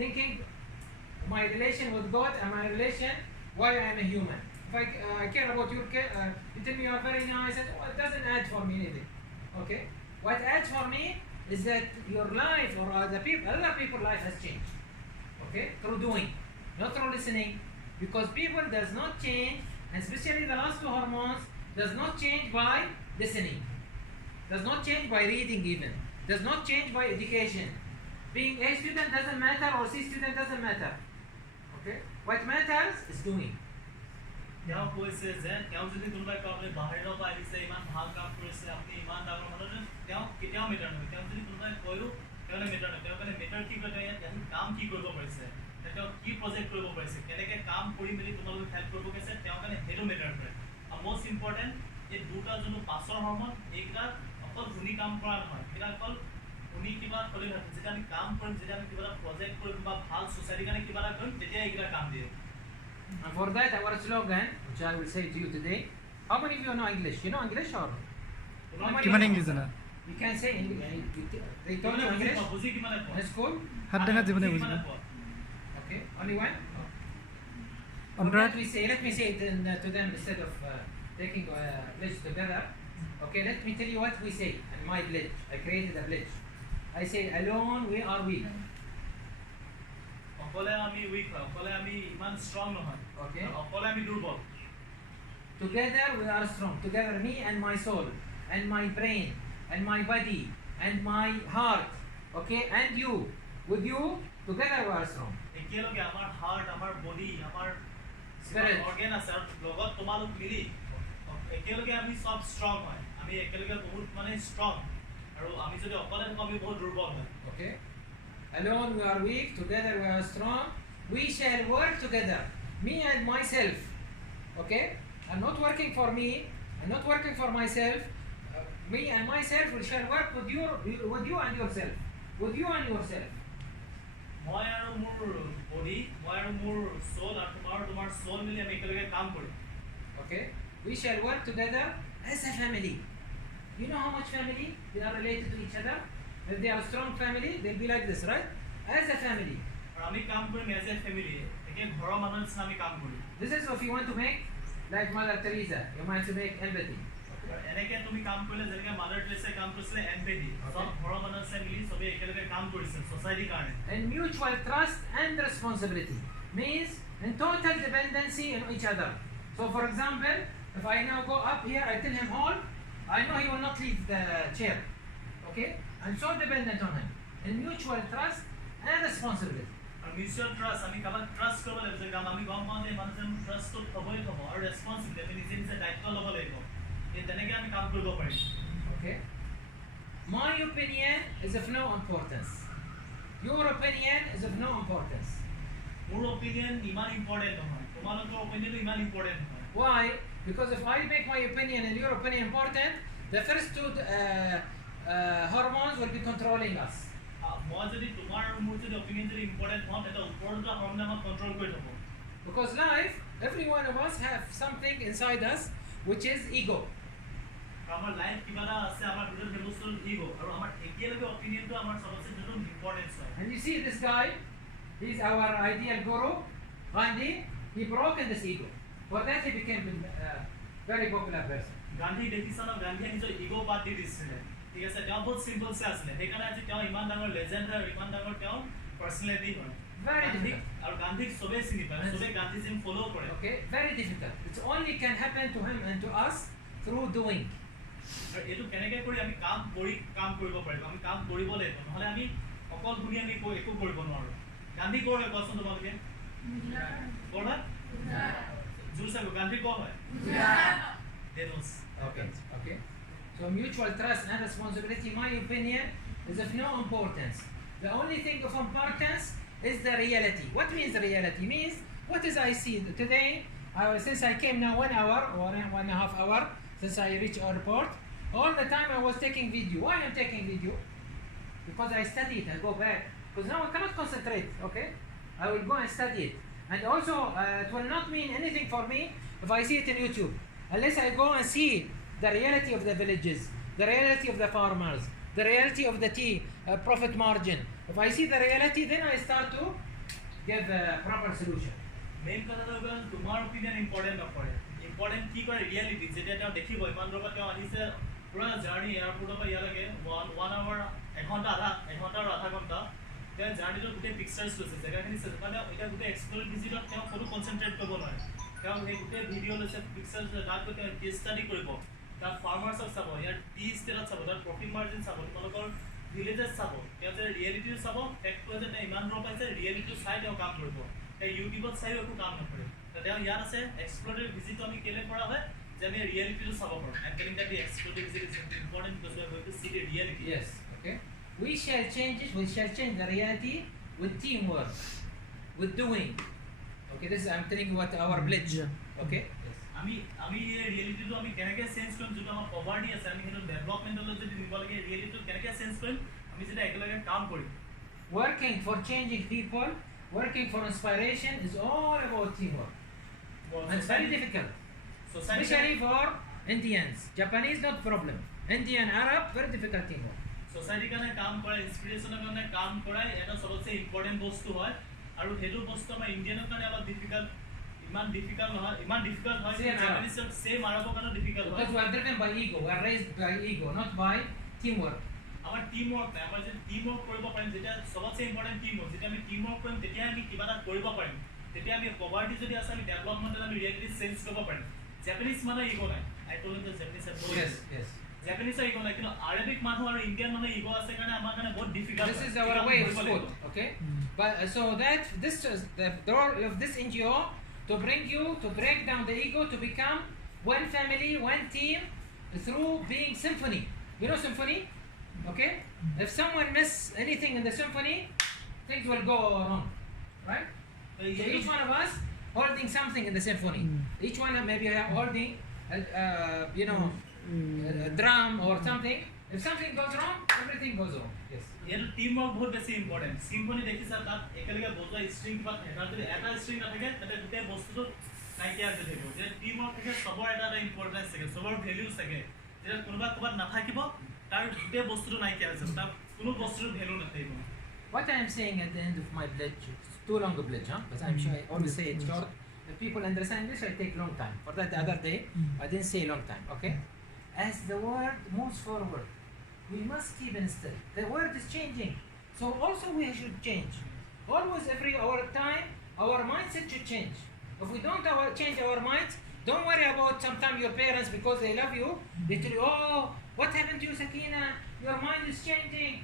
thinking my relation with God and my relation why I am a human. If I care about your care, you tell me you are very nice, and it doesn't add for me anything. Okay? What adds for me is that your life or other people's life has changed. Okay? Through doing, not through listening. Because people does not change, and especially the last two hormones, does not change by listening. Does not change by reading even. Does not change by education. Being A student doesn't matter or C student doesn't matter. Okay? What matters is doing. তেওঁ কৈছে যে তেওঁ যদি কোনোবাই কয় বাহিৰৰ পৰা আহিছে ইমান ভাল কাম কৰিছে আপুনি ইমান ডাঙৰ মানুহ তেওঁ কেতিয়াও মেটাৰ নহয় তেওঁ যদি কোনোবাই কয়ো তেওঁ মেটাৰ নহয় তেওঁ কাৰণে মেটাৰ কি কৰে তেওঁ কাম কি কৰিব পাৰিছে তেওঁ কি প্ৰজেক্ট কৰিব পাৰিছে কেনেকৈ কাম কৰি মেলি তোমালোকক হেল্প কৰিব পাৰিছে তেওঁ কাৰণে সেইটো মেটাৰ কৰে আৰু মষ্ট ইম্পৰ্টেণ্ট এই দুটা যোনটো পাছৰ হৰমন এইকেইটা অকল শুনি কাম কৰা নহয় এইকেইটা অকল শুনি কিবা কৰি নহয় যেতিয়া আমি কাম কৰিম যেতিয়া আমি কিবা এটা প্ৰজেক্ট কৰিম বা ভাল ছ'চাইটিৰ কাৰণে কিবা এটা কৰিম তেতিয়া এইকেইটা কাম দিয়ে. And for that, our slogan, which I will say to you today, how many of you know English? You know English or? কিমান ইংলিছ জানা You can say English. They told you English in school? হাত দেনা জীৱনে বুজিব Okay, only one? অন্তৰাত Let me say it to them instead of taking a pledge together. Okay, let me tell you what we say in my pledge. I created a pledge. I say, alone we are weak. অকলে আমি week হয় অকলে আমি ইমান strong নহয় Okay. অকলে আমি দুৰ্বল Together we are strong. Together me and my soul and my brain and my body and my heart. Okay, and you. With you, together we are strong. একেলগে আমাৰ হাৰ্ট আমাৰ বডি আমাৰ Spirit. Organ আছে আৰু লগত তোমালোক মিলি একেলগে আমি সব ষ্ট্ৰং হয় আমি একেলগে বহুত মানে ষ্ট্ৰং আৰু আমি যদি অকলে থাকো আমি বহুত দুৰ্বল হয় Okay. Alone we are weak, together we are strong. We shall work together, me and myself. Okay? I'm not working for me, I'm not working for myself. Me and myself we shall work with you and yourself. With you and yourself. মই আৰু মোৰ body মই আৰু মোৰ soul আৰু তোমাৰ soul মিলি আমি একেলগে কাম কৰিম Okay? We shall work together as a family. You know how much family they are related to each other? If they are a strong family, they'll be like this, right? As a family. আৰু আমি কাম কৰিম as a family একে ঘৰৰ মানুহৰ নিচিনা আমি কাম কৰিম This is if you want to make like Mother Teresa. You want to make empathy. এনেকে তুমি কাম কৰিলে যেনেকে মাদাৰ টেৰেছাই কাম কৰিছিলে এম্পেথি সব ঘৰৰ মানুহৰ নিচিনা মিলি চবেই একেলগে কাম কৰিছিল ছ'চাইটিৰ কাৰণে And mutual trust and responsibility means in total dependency on each other. So for example, if I now go up here, I tell him hold, I know he will not leave the chair. Okay? I'm so dependent on him. In mutual trust and responsibility. আৰু mutual trust আমি কাৰোবাক trust কৰিব লাগিব যে কাম আমি গম পাওঁ যে মানুহজন ট্ৰাষ্টটো হ'বই হ'ব আৰু ৰেছপনচিবিলিটি আমি নিজে নিজে দায়িত্ব ল'ব লাগিব এই তেনেকৈ আমি কাম কৰিব পাৰিম Okay? My opinion is of no importance. Your opinion is of no importance. মোৰ অপিনিয়ন ইমান ইম্পৰ্টেণ্ট নহয় তোমালোকৰ অপিনিয়নটো ইমান ইম্পৰ্টেণ্ট নহয় Why? Because if I make my opinion and your opinion important, the first two hormones will be controlling us. মই যদি তোমাৰ আৰু মোৰ যদি অপিনিয়ন যদি ইম্পৰ্টেণ্ট হওঁ তেতিয়া ওপৰৰ দুটা হৰমনে আমাক কণ্ট্ৰল কৰি থ'ব Because life, every one of us have something inside us which is ego. আমাৰ লাইফ কিবা এটা আছে আমাৰ ভিতৰত সেই বস্তুটো ইগ' আৰু আমাৰ একেলগে অপিনিয়নটো আমাৰ চবতছে যোনটো ইম্পৰ্টেঞ্চ হয় And you see this guy, he's our ideal guru, Gandhi, he broke in this ego. For that he became a very popular person. Gandhi দেখিছা ন গান্ধীয়ে নিজৰ ইগ' বাদ দি দিছিলে ঠিক আছে তেওঁ বহুত চিম্পলছে আছিলে সেইকাৰণে আজি তেওঁ ইমান ডাঙৰ লেজেণ্ড আৰু ইমান ডাঙৰ তেওঁ পাৰ্চনেলিটি হয় Very difficult. আৰু গান্ধীক চবেই চিনি পায় চবেই গান্ধীজিক ফ'ল' কৰে Okay, very difficult. It only can happen to him and to us through doing. আৰু এইটো কেনেকৈ কৰি আমি কাম কৰিব পাৰিম আমি কাম কৰিব লাগিব নহ'লে আমি অকল শুনি আমি একো কৰিব নোৱাৰোঁ গান্ধী ক'ৰ হয় কোৱাচোন তোমালোকে ক'ৰ হয় জোৰছে গান্ধী ক'ৰ হয় Okay. So mutual trust and responsibility, my opinion, is of no importance. The only thing of importance is the reality. What means the reality? Means what is I see today. Since I came now 1 hour or 1.5 hour since I reached airport, all the time I was taking video. Why I'm taking video? Because I study it. I go back. Because now I cannot concentrate. Okay, I will go and study it. And also, it will not mean anything for me if I see it in YouTube, unless I go and see the reality of the villages, the reality of the farmers, the reality of the tea profit margin. If I see the reality, then I start to give a proper solution. Main কথা হলো তোমার opinion important নকৰে important কি কৰে reality যেটা তেওঁ দেখিব ইমান দূৰৰ পৰা তেওঁ আহিছে পুৰা জাৰ্নি এয়াৰপোৰ্টৰ পৰা ইয়ালৈকে 1 hour 1 ঘণ্টা আধা ঘণ্টা তেওঁ জাৰ্নিটো গোটেই পিকচাৰ্ছ লৈছে জেগাখিনি চাইছে মানে এটা গোটেই এক্সপ্ল'ৰ ভিজিটত তেওঁ কোনো কনচেন্ট্ৰেট কৰিব নোৱাৰে তেওঁ সেই গোটেই ভিডিঅ' লৈছে পিকচাৰ্ছ তাত গৈ তেওঁ কেছ ষ্টাডি কৰিব তাত ফাৰ্মাৰ্ছক চাব ইয়াৰ টি ষ্টেটত চাব তাত প্ৰফিট মাৰ্জিন চাব তোমালোকৰ ভিলেজেছ চাব তেওঁ যে ৰিয়েলিটিটো চাব ফেক্টটো যে তেওঁ ইমান দূৰৰ পাইছে ৰিয়েলিটিটো চাই তেওঁ কাম কৰিব ইউটিউবত চাইও একো কাম নকৰে তেওঁ ইয়াত আছে এক্সপ্ল'ৰেটিভ ভিজিট আমি কেলে কৰা হয় যে আমি ৰিয়েলিটিটো চাব পাৰোঁ and telling that the explorative visit is important because we are going to see the reality Yes, okay. We shall change the reality with teamwork, with doing. Okay, this is, I'm telling you what our pledge. Okay. Yes. আমি এই ৰিয়েলিটিটো আমি কেনেকৈ change কৰিম যিটো আমাৰ poverty আছে আমি সেইটো ডেভেলপমেণ্টলৈ যদি নিব লাগে ৰিয়েলিটিটো কেনেকৈ চেঞ্জ কৰিম আমি যেতিয়া একেলগে কাম কৰিম Working for changing people, working for inspiration is all about teamwork. And it's very difficult, especially for Indians. Japanese not problem. Indian, Arab, very difficult teamwork. সোসাইটিৰ কাৰণে কাম কৰা ইনস্পিৰেশ্যনৰ কাৰণে কাম কৰাই এটা সবতছে ইম্পৰ্টেণ্ট বস্তু হয় আৰু সেইটো বস্তু আমাৰ ইণ্ডিয়ানৰ কাৰণে অলপ ডিফিকাল্ট ইমান ডিফিকাল্ট হয় জাপানিজৰ সেম আৰবৰ কাৰণে ডিফিকাল্ট হয় Because we are driven by ego, we are raised by ego, not by teamwork. আমাৰ টিমৱৰ্ক নাই আমাৰ যে টিমৱৰ্ক কৰিব পাৰিম যেতিয়া সবতছে ইম্পৰ্টেণ্ট টিমৱৰ্ক যেতিয়া আমি টিমৱৰ্ক কৰিম তেতিয়া আমি কিবা এটা কৰিব পাৰিম তেতিয়া আমি পভাৰ্টি যদি আছে আমি ডেভেলপমেণ্টত আমি ৰিয়েলিটি চেঞ্জ কৰিব পাৰিম জাপানিজ মানে ইগো নাই I told you Japanese Yes. Japanese ego like Arabic মানুহ আৰু ইণ্ডিয়ান মানুহ ego আছে কাৰণে আমাৰ কাৰণে বহুত difficult This is our way of thought, okay? But so that this is the role of this NGO to break down the ego, to become one family, one team through being symphony. You know symphony? Okay? If someone miss anything in the symphony, things will go wrong, right? So each one of us holding something in the symphony. Each one maybe holding, a drum or something. If something goes wrong, everything goes wrong. Yes. Year team work বহুত বেছি important symphony দেখিছা তাত একেলগে বজোৱা string কিবা এটা যদি এটা ষ্ট্ৰিং নাথাকে তাতে গোটেই বস্তুটো নাইকিয়া হৈ থাকিব যে টিম ৱৰ্ক থাকে চবৰ এটা ইম্পৰ্টেঞ্চ থাকে চবৰ ভেলিউজ থাকে যেতিয়া কোনোবা ক'ৰবাত নাথাকিব তাৰ গোটেই বস্তুটো নাইকিয়া হৈ যাব তাৰ কোনো বস্তুৰ ভেলু নাথাকিব What I am saying at the end of my pledge, it's too long a pledge, but I'm sure I always say it short. If people understand this, I take long time. For that, the other day, I didn't say long time, okay? As the world moves forward, we must keep in still. The world is changing, so also we should change. Always, every our time, our mindset should change. If we don't change our minds, don't worry about sometimes your parents because they love you. They tell you, oh, what happened to you, Sakina? Your mind is changing.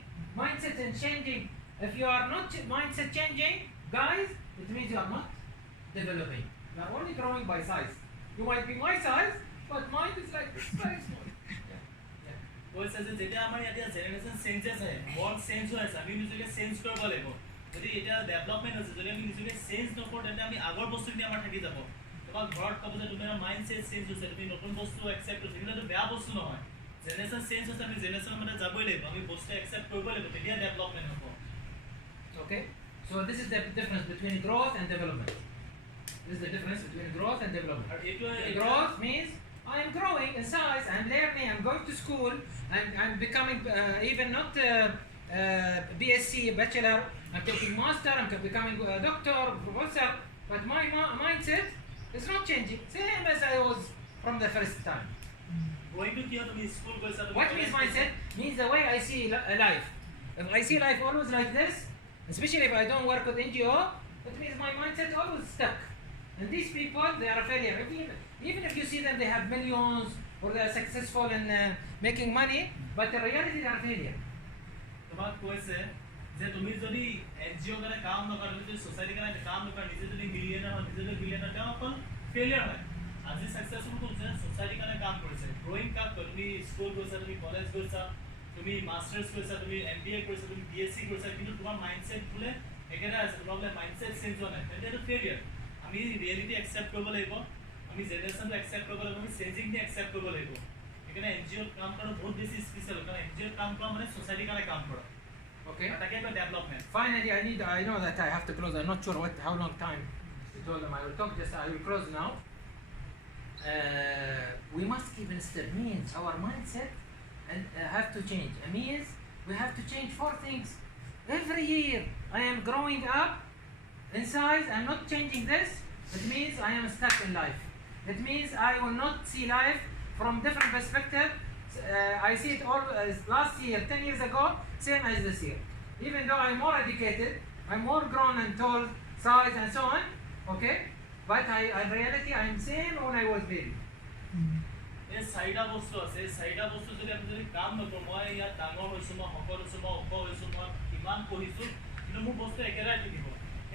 Mindset is changing. If you are not mindset changing, guys, it means you are not developing. You are only growing by size. You might be my size, but mine is like very small. কৈছে যে যেতিয়া আমাৰ এতিয়া generation changes হয় world change হৈ আছে আমি নিজকে চেঞ্জ কৰিব লাগিব যদি এতিয়া ডেভেলপমেণ্ট হৈছে যদি আমি নিজকে চেঞ্জ নকৰোঁ তেন্তে আমি আগৰ বস্তুখিনি আমাৰ থাকি যাব তোমাক ঘৰত ক'ব যে তোমাৰ মাইণ্ড ছেট চেঞ্জ হৈছে তুমি নতুন বস্তু একচেপ্ট হৈছে কিন্তু এইটো বেয়া বস্তু নহয় জেনেৰেশ্যন চেঞ্জ হৈছে আমি জেনেৰেশ্যনৰ মতে যাবই লাগিব আমি বস্তু একচেপ্ট কৰিব লাগিব তেতিয়া ডেভেলপমেণ্ট হ'ব Okay? So this is the difference between growth and development. This is the difference between growth and development. আৰু এইটোৱে Growth means I am growing in size, I'm learning, I'm going to school, I'm becoming even not BSc, bachelor, I'm taking master, I'm becoming a doctor, professor, but my mindset is not changing, same as I was from the first time. গোইংটো কিয় তুমি school গৈছা What means mindset? Means the way I see life. If I see life always like this, especially if I don't work with NGO, it means my mindset always stuck. And these people, they are a failure. Even if you see them, they have millions or they are successful in making money, but in reality they are failure. তোমাক কৈছে যে তুমি যদি NGO কাৰণে কাম নকৰা তুমি যদি সোসাইটিৰ কাৰণে কাম নকৰা নিজে যদি মিলিয়নাৰ হয় নিজে যদি বিলিয়নাৰ তেওঁ অকল ফেইলিয়াৰ হয় আজি সাকসেসফুল হৈছে সোসাইটিৰ কাৰণে কাম কৰিছে গ্ৰোইং কাক তুমি স্কুল গৈছা তুমি কলেজ গৈছা তুমি মাস্টাৰ্ছ কৰিছা তুমি MBA কৰিছা তুমি BSc কৰিছা কিন্তু তোমাৰ মাইণ্ডছেট বোলে একেটা আছে তোমাৰ বোলে মাইণ্ডছেট চেঞ্জ হোৱা নাই তেন্তে এইটো ফেইলিয়াৰ আমি ৰিয়েলিটি একচেপ্ট কৰিব লাগিব আমি জেনেৰেশ্যনটো একচেপ্ট কৰিব লাগিব আমি চেঞ্জিংটো একচেপ্ট কৰিব লাগিব সেইকাৰণে NGO কাম কৰা বহুত বেছি স্পেচিয়েল কাৰণ NGO কাম কৰা মানে সোসাইটিৰ কাৰণে কাম কৰা Okay. তাকে এটা development Finally, I know that I have to close. I'm not sure how long time you told them I will talk. Just I will close now. We must keep instead means our mindset and have to change. And means we have to change 4 things. Every year I am growing up in size. I'm not changing this. It means I am stuck in life. It means I will not see life from different perspective. I see it all last year, 10 years ago, same as this year. Even though I'm more educated, I'm more grown and tall, size and so on, okay? But in reality, I'm same when I was baby. এই চাৰিটা বস্তু আছে এই চাৰিটা বস্তু যদি আমি যদি কাম নকৰোঁ মই ইয়াত ডাঙৰ হৈছোঁ মই শকত হৈছোঁ মই ওখ হৈছোঁ মই ইমান পঢ়িছোঁ কিন্তু মোৰ বস্তু একেটাই থাকিব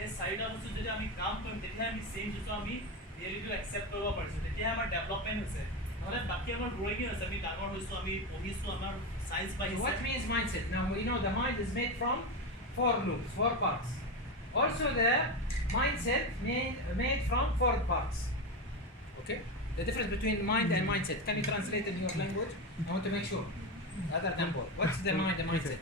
এই চাৰিটা বস্তু যদি আমি কাম কৰিম তেতিয়াহে আমি চেঞ্জ হৈছোঁ আমি ৰিয়েলিটিটো একচেপ্ট কৰিব পাৰিছোঁ তেতিয়াহে আমাৰ ডেভেলপমেণ্ট হৈছে নহ'লে বাকী আমাৰ গ্ৰ'য়িং হৈছে আমি ডাঙৰ হৈছোঁ আমি পঢ়িছোঁ আমাৰ চাইন্স So বাঢ়িছে what means mindset? Now we know the mind is made from 4 loops, 4 parts. Also the mindset made from 4 parts. Okay? The difference between mind and mindset. Can you translate in your language? I want to make sure. Other than both. What's the mind and mindset?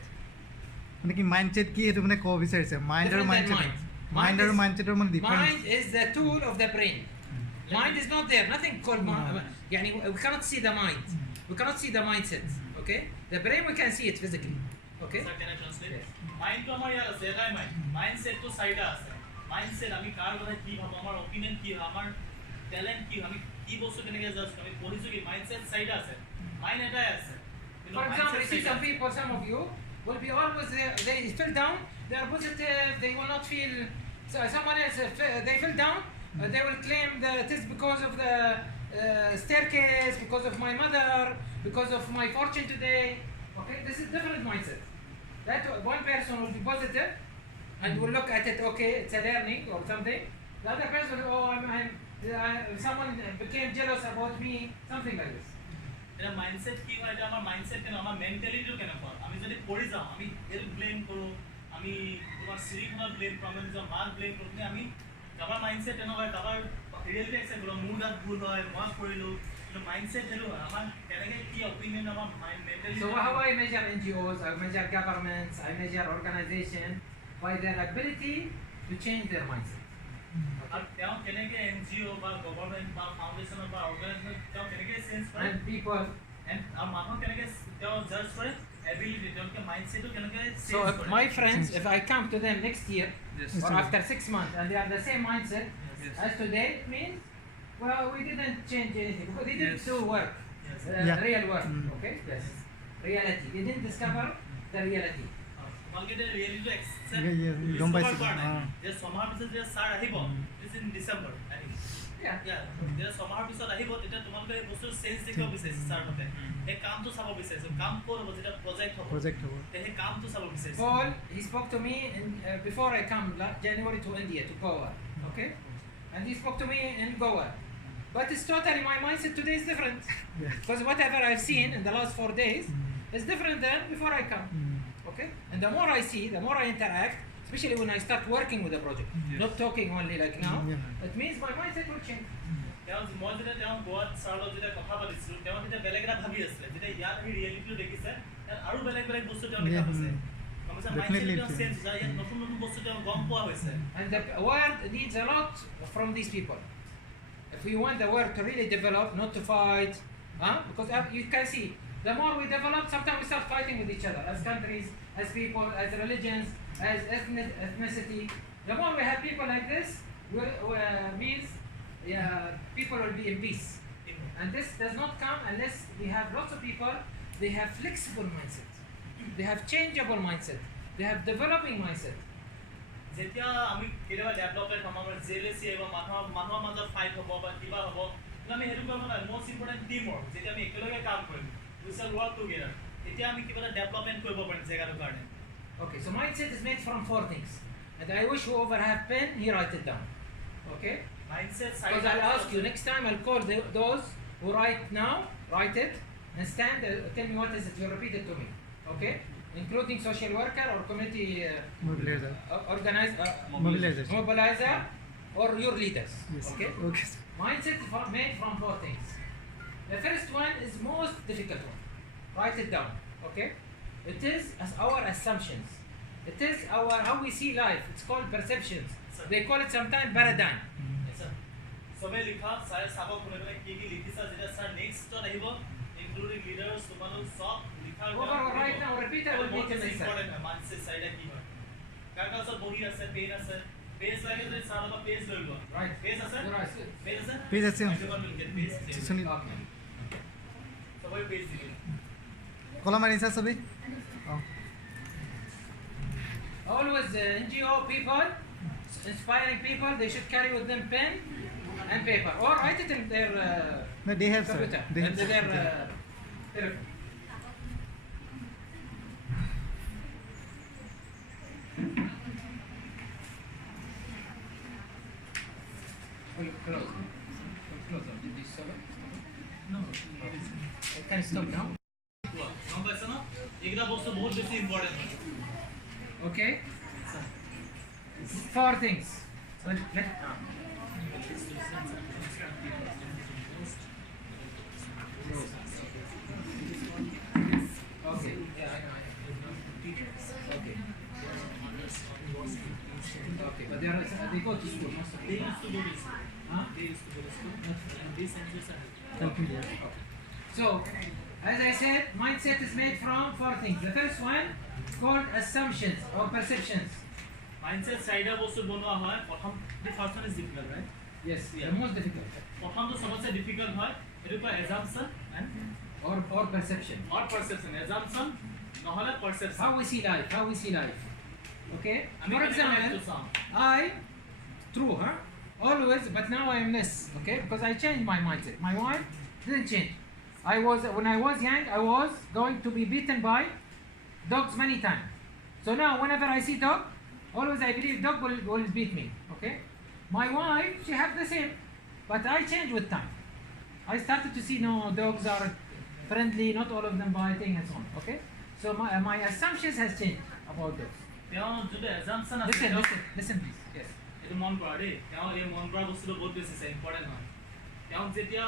মানে কি mindset কি এটো মানে কব বিচাৰিছে mind আৰু Different than mindset mind. Mind আৰু is- মাইন্ডসেটৰ মানে difference Mind is the tool of the brain. Mind is not there. Nothing called mind. Yani, we cannot see the mind. We cannot see the mindset. Okay? The brain we can see it physically. Okay? Sir, can I translate? Yes. মাইণ্ডটো আমাৰ ইয়াত আছে এটাই mind মাইণ্ডছেটটো চাৰিটা আছে mindset আমি কাৰ কথা কি ভাবোঁ আমাৰ অপিনিয়ন কি হয় আমাৰ টেলেণ্ট কি হয় আমি কি বস্তু কেনেকৈ জাজ আমি পঢ়িছোঁ কি মাইণ্ডছেট চাৰিটা আছে মাইণ্ড এটাই আছে কিন্তু For example, you see mindset some চাৰিটা people, some of you will be always they feel down, they are positive, they will not feel. So someone else they feel down, they will claim that it is because of the staircase, because of my mother, because of my fortune today. Okay, this is different mindset. That one person will be positive and will look at it. Okay, it's a learning or something. The other person, oh, someone became jealous about me, something like this. এটা mindset কি হয় এটা আমাৰ mindset কেনেকুৱা আমাৰ মেণ্টেলিটিটো কেনেকুৱা আমি যদি পঢ়ি যাওঁ আমি এইটো ব্লেম কৰোঁ আমি তোমাৰ চিৰিখনত ব্লেম কৰোঁ আমি নিজৰ মাক ব্লেম কৰোঁ কিন্তু আমি কাৰোবাৰ মাইণ্ডছেট তেনেকুৱা কাৰোবাৰ ৰিয়েলিটি একচেপ্ট কৰোঁ মোৰ গাত ভুল হয় মই কৰিলোঁ কিন্তু মাইণ্ডছেট সেইটো হয় আমাৰ কেনেকৈ কি অপিনিয়ন আমাৰ mentality So how I measure NGOs, I measure governments, I measure organization by their ability to change their mindset. আৰু তেওঁ কেনেকৈ NGO বা গভৰ্ণমেণ্ট বা ফাউণ্ডেশ্যনৰ বা অৰ্গেনাইজেশ্যন তেওঁ কেনেকৈ চেঞ্জ কৰে And people. আৰু মানুহক কেনেকৈ তেওঁ জাজ কৰে এবিলিটি তেওঁলোকে মাইণ্ডছেটটো কেনেকৈ So চেঞ্জ if কৰে my friends, if I come to them next year Yes. or after 6 months and they have the same mindset Yes. as today, it means, well, we didn't change anything because they didn't Yes. do work, Yes. Yeah. real work. Okay? Yes. Reality. They didn't discover the reality. তোমালোকে ৰিয়েলিটিটো গম accept পাইছোঁ, কৰা নাই অঁ। যে ছমাহৰ পিছত যেতিয়া ছাৰ আহিব ইটছ ইন ডিচেম্বৰ আহিব Yeah. যেতিয়া ছমাহৰ পিছত আহিব তেতিয়া তোমালোকে এই বস্তুটো চেঞ্জ দেখিব বিচাৰিছে ছাৰ মতে সেই কামটো চাব বিচাৰিছে কাম ক'ত হ'ব যেতিয়া প্ৰজেক্ট হ'ব প্ৰজেক্ট হ'ব সেই কামটো চাব বিচাৰিছে Paul, he spoke to me before I come January to India to Goa. Okay? And he spoke to me in Goa. But it's totally my mindset today is different. Yeah. Because whatever I've seen in the last 4 days is different than before I come. Okay? And the more I see, the more I interact, especially when I start working with the project, not talking only like now, Yeah. it means my mindset will change. তেওঁ মই যেতিয়া তেওঁ গোৱাত ছাৰৰ লগত যেতিয়া কথা পাতিছিলোঁ তেওঁ তেতিয়া বেলেগ এটা ভাবি আছিলে যেতিয়া ইয়াত আহি ৰিয়েলিটিটো দেখিছে ইয়াত আৰু বেলেগ বেলেগ বস্তু তেওঁ দেখা পাইছে Definitely মাইণ্ডছেট চেঞ্জ হৈছে ইয়াত নতুন নতুন বস্তু তেওঁ গম পোৱা হৈছে And the world needs a lot from these people. If we want the world to really develop, not to fight, because you can see, the more we develop, sometimes we start fighting with each other as countries, as people, as religions, as ethnicity. The more we have people like this, means people will be in peace. And this does not come unless we have lots of people, they have flexible mindset, they have changeable mindset, they have developing mindset. যেতিয়া আমি কেতিয়াবা development হ'ম আমাৰ জেলেচি আহিব মানুহৰ মাজত fight হ'ব বা কিবা হ'ব কিন্তু আমি সেইটো কৰিব নালাগে মষ্ট ইম্পৰ্টেণ্ট টিম ৱৰ্ক যেতিয়া আমি একেলগে কাম কৰিম উই শ্বেল ৱৰ্ক টুগেডাৰ তেতিয়া আমি কিবা এটা ডেভেলপমেণ্ট কৰিব পাৰিম জেগাটোৰ কাৰণে Okay, so mindset is made from 4 things. And I wish whoever have pen, he write it down. Okay? Mindset Because I'll ask you, next time I'll call those who write now, write it, and stand. Tell me what is it. You repeat it to me. Okay? Including social worker or community Mobilizer. mobilizer, or your leaders. Yes. Okay? Okay. Mindset is made from 4 things. The first one is most difficult one. Write it down. Okay? It is our assumptions. It is our how we see life. It's called perceptions. They call it sometimes paradigm. সবে লিখা sir sub কোনে কোনে কি কি লিখিছা যেটা sir next টো আহিব including leaders তোমালোক সব লিখাৰ Right now, repeat it. I will make a mistake. মানসিক সাইডা কি হয় কারণ স্যার বহি আছে পেন আছে পেজ লাগে যে স্যার বা পেজ লইব Right. পেজ আছে পেজ আছে Page আছে। পেজ সুনীল সবাই পেজ দিবে কলম আনিছা সবে Always NGO people, inspiring people, they should carry with them pen and paper, or write it in their No, they have, sir. computer, They have, in their sir. telephone. Close. Did you stop it? No. Can you stop now? গম পাইছ না এগুলা বস্তু বহুত বেশি important Okay. 4 things. So let. Okay. Yeah, I know. Okay. Okay, but they go to school. Most of they them. used to go to school Huh? they used to go to school and these centers are Helping there. So, as I said, mindset is made from 4 things. The first one called assumptions or perceptions. Mindset সাইডা বস্তু বনোৱা হয় প্ৰথম the first one is difficult right Yes, Yeah. the most difficult. প্ৰথমটো সবচে difficult হয় এটো কয় assumption and Or perception. Or perception assumption নহলে perception How we see life. How we see life. Okay. আমি For example, true, huh? Always, but now I am less. Okay, because I changed my mindset. My mind didn't change. When I was young, I was going to be beaten by dogs many times. So now, whenever I see dog, always I believe dog will beat me. Okay. My wife, she have the same, but I changed with time. I started to see no dogs are friendly, not all of them biting and so on. Okay. So my assumptions has changed about dogs. তেওঁ যদি এজাম্পশন আছে Listen, please. Yes. এটো মন কৰা দেই তেওঁ এই মন কৰা বস্তুটো বহুত বেছি ইম্পৰ্টেণ্ট হয় তেওঁ যেতিয়া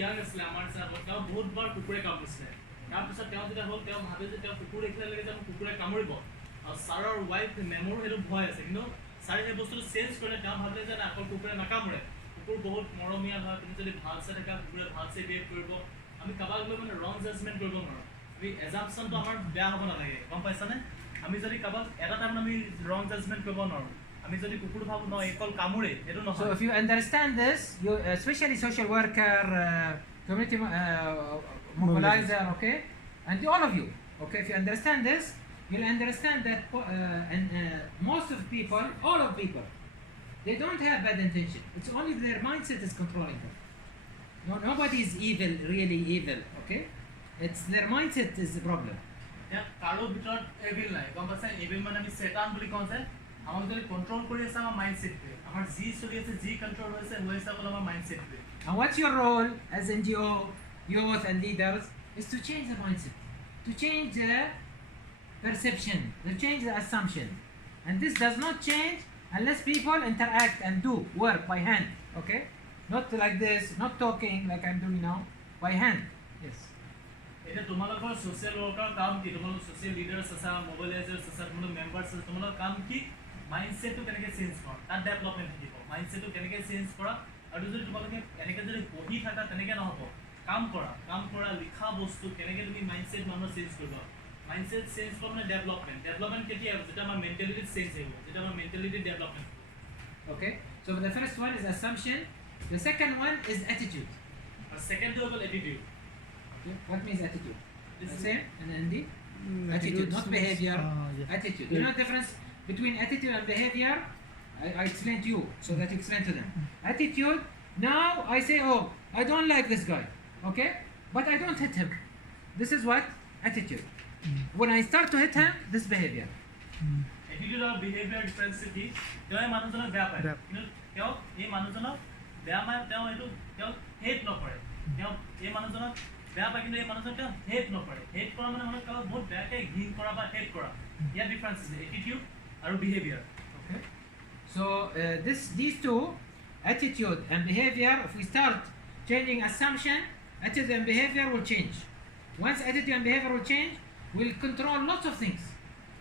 ইয়াং আছিলে আমাৰ চাব তেওঁ বহুতবাৰ কুকুৰে কামুৰিছিলে তাৰপিছত তেওঁ যেতিয়া হ'ল তেওঁ ভাবে যে তেওঁ কুকুৰ দেখিলে লাগে যে কুকুৰে কামুৰিব আৰু ছাৰৰ ৱাইফ মেমৰ সেইটো ভয় আছে কিন্তু ছাৰে সেই বস্তুটো চেঞ্জ কৰিলে তেওঁ ভাবে যে আকৌ কুকুৰে নাকামুৰে কুকুৰ বহুত মৰমীয়া হয় তুমি যদি ভালছে থাকা কুকুৰে ভালছে বিহেভ কৰিব আমি কাবাক লৈ মানে ৰং জাজমেণ্ট কৰিব নোৱাৰোঁ আমি এজাম্পশ্যনটো আমাৰ বেয়া হ'ব নালাগে গম পাইছানে আমি যদি কাবাক এটা টাইমত আমি ৰং জাজমেণ্ট কৰিব নোৱাৰোঁ আমি যদি কুকুৰ ভাবো ন একল কামুৰে এটো নহয় So if you understand this, you especially social worker, community mobilizer, okay, and all of you, okay, if you understand this, you'll understand that most of people, all of people, they don't have bad intention. It's only their mindset is controlling them. No, nobody is evil, really evil, okay? It's their mindset is the problem. কাৰো ভিতৰত evil নাই গম পাইছা evil মানে আমি সেটান বুলি কওঁ যে আমাক যদি কন্ট্ৰল কৰি আছে আমাৰ মাইন্ডসেটটোৱে আমাৰ যি চলি আছে যি কন্ট্ৰল হৈছে হৈছে অকল আমাৰ মাইন্ডসেটটোৱে And what's your role as NGO, youth and leaders is to change the mindset, to change the perception, to change the assumption. And this does not change unless people interact and do work by hand, okay? Not like this, not talking like I'm doing now, by hand. Yes. এটা তোমালোকৰ social worker কাম কি তোমালোক social leaders আছে মোবিলাইজার্স আছে তোমালোক members আছে তোমালোক কাম কি মাইন্ডসেটটো কেনেকৈ চেঞ্জ কৰা তাৰ ডেভেলপমেন্ট থাকিব মাইন্ডসেটটো কেনেকৈ চেঞ্জ কৰা আৰু যদি তোমালোকে এনেকৈ যদি বহি থাকা তেনেকৈ নহ'ব কাম কৰা লিখা বস্তু কেনেকৈ তুমি মাইন্ডসেট মানুহৰ চেঞ্জ কৰিবা মাইন্ডসেট চেঞ্জ কৰা মানে ডেভেলপমেন্ট কেতিয়া হ'ব যেতিয়া আমাৰ মেন্টালিটি চেঞ্জ হ'ব যেতিয়া আমাৰ mentality development Okay? So the first one is assumption. The second one is attitude. আৰু সেকেন্ডটো হ'ল attitude Okay? What means attitude? This The is- same and ND? Attitude, not behavior. Yeah. Attitude. You know the difference between attitude and behavior? I explained to you, so that you explain to them. Attitude, now I say, oh, I don't like this guy, okay? But I don't hit him. This is what? Attitude. When I start to hit him, this behavior. Attitude আৰু behaviour difference কি তেওঁ এই মানুহজনক বেয়া পায় বেয়া। কিন্তু তেওঁ এই মানুহজনক বেয়া পায় তেওঁ এইটো তেওঁ হেট নকৰে তেওঁ এই মানুহজনক বেয়া পায় কিন্তু এই মানুহজনক হেট নকৰে হেট কৰা মানে মানে কাৰোবাক বহুত বেয়াকে ঘিণ কৰা বা হেট কৰা ইয়াৰ ডিফাৰেন্স আছে এটিটিউড আৰু behaviour Okay. So these two, attitude and behavior, if we start changing assumption, attitude and behavior will change. Once attitude and behavior will change, we'll control lots of things.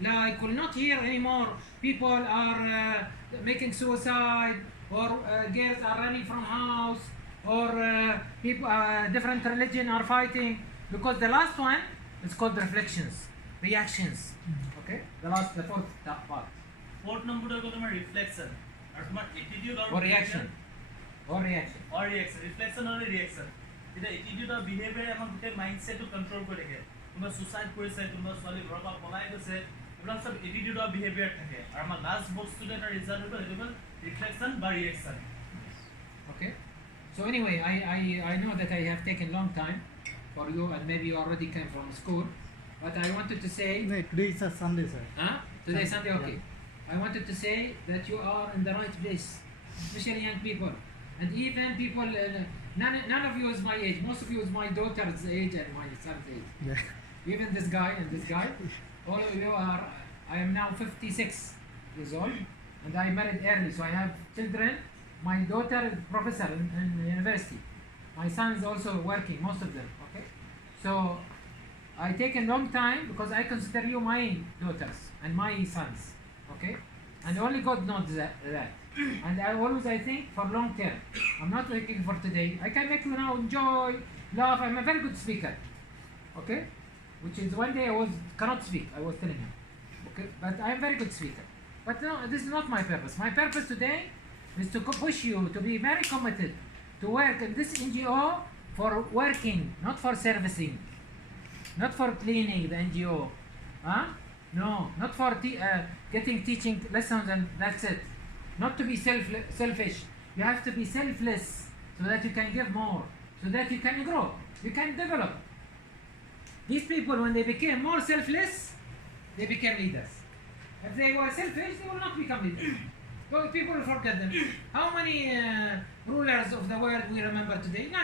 Like we'll not hear anymore people are making suicide, or girls are running from house, or people different religion are fighting, because the last one is called reflections, reactions. Okay, the fourth part. Fourth নম্বৰটো হ'ল তোমাৰ reflection আৰু তোমাৰ attitude Or reaction. Or reaction. Or reaction reflection আৰু reaction এটা attitude আৰু behaviour আমাৰ গোটেই মাইন্ডছেটটো কন্ট্ৰল কৰি থাকে তোমাৰ সুসাইড কৰিছে তোমাৰ ছোৱালী ঘৰৰ পৰা পলাই গৈছে এইবিলাক সব এটিটিউড আৰু বিহেভিয়াৰ থাকে আৰু আমাৰ লাষ্ট বস্তুটো এটা ৰিজাল্ট হ'ব সেইটো হ'ল ৰিফ্লেকশন বা ৰিয়েকশন Okay. So anyway, I know that I have taken long time for you, and maybe you already came from school, but I wanted to say. No, today is a Sunday, sir. Huh? Today is Sunday, Yeah. okay. I wanted to say that you are in the right place, especially young people, and even people. None of you is my age. Most of you is my daughter's age and my son's age. Yeah. Even this guy and this guy, all of you are. I am now 56 years old, and I married early, so I have children. My daughter is professor in university. My son is also working, most of them. Okay, so I take a long time because I consider you my daughters and my sons. Okay, and only God knows that. And I think for long term. I'm not looking for today. I can make you now enjoy, laugh. I'm a very good speaker. Okay, which is one day I cannot speak. I was telling him. Okay, but I'm very good speaker. But no, this is not my purpose. My purpose today is to push you to be very committed to work in this NGO for working, not for servicing, not for cleaning the NGO. Huh? No, not for getting teaching lessons and that's it. Not to be selfish. You have to be selfless so that you can give more, so that you can grow, you can develop. These people, when they became more selfless, they became leaders. If they were selfish, they will not become leaders. Well, people will forget them. How many rulers of the world we remember today? No,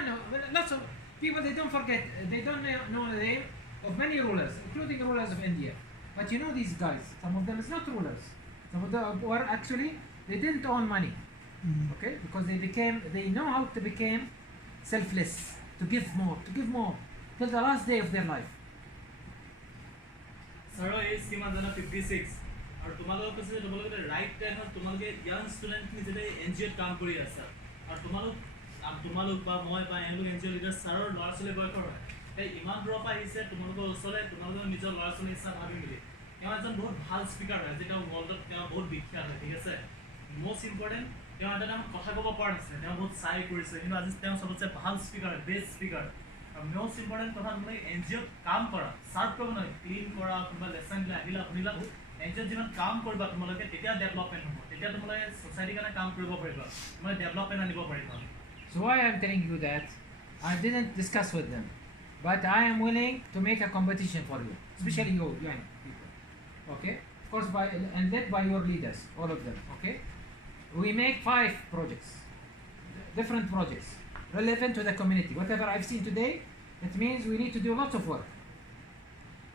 lots of people, they don't forget, they don't know the name of many rulers, including rulers of India. But you know these guys, some of them is not rulers. Some of them were actually, they didn't own money. Okay, because they know how to become selfless, to give more till the last day of their life. Sir, is Kimazana 56. আৰু তোমালোকক কৈছে যে তোমালোকে right টাইমত তোমালোকে young ষ্টুডেণ্টখিনি যেতিয়া NGO ত কাম কৰি আছা আৰু তোমালোক বা মই বা এওঁলোক NGO লিডাৰ ছাৰৰ ল'ৰা ছোৱালী বয়সৰ হয় এই ইমান দূৰৰ পৰা আহিছে তোমালোকৰ ওচৰলৈ তোমালোকৰ নিজৰ ল'ৰা ছোৱালী ইচ্ছা ভাবি মেলি তেওঁ এজন বহুত ভাল স্পীকাৰ হয় যে তেওঁ ৱৰ্ল্ডত তেওঁ বহুত বিখ্যাত হয় ঠিক আছে মষ্ট ইম্পৰ্টেণ্ট তেওঁ এটা টাইমত কথা ক'ব পৰা নাছিলে তেওঁ বহুত চাই কৰিছে কিন্তু আজি তেওঁ চবতছে ভাল স্পীকাৰ হয় বেষ্ট স্পীকাৰ আৰু মষ্ট ইম্পৰ্টেণ্ট কথা তোমালোকে NGO ত কাম কৰা চাৰ্ভ কৰিব নহয় ক্লিন কৰা কোনোবা লেচনবিলাক আহিলা শুনিলা NGO যিমান কাম কৰিবা তোমালোকে তেতিয়া ডেভেলপমেণ্ট হ'ব তেতিয়া তোমালোকে সোসাইটিৰ কাৰণে কাম কৰিব পাৰিবা তোমালোকে ডেভেলপমেণ্ট আনিব পাৰিবা So why I'm telling you that, I didn't discuss with them, but I am willing to make a competition for you, especially you young people. Okay, of course, and led by your leaders, all of them. Okay, we make 5 projects, different projects relevant to the community. Whatever I've seen today, it means we need to do lots of work.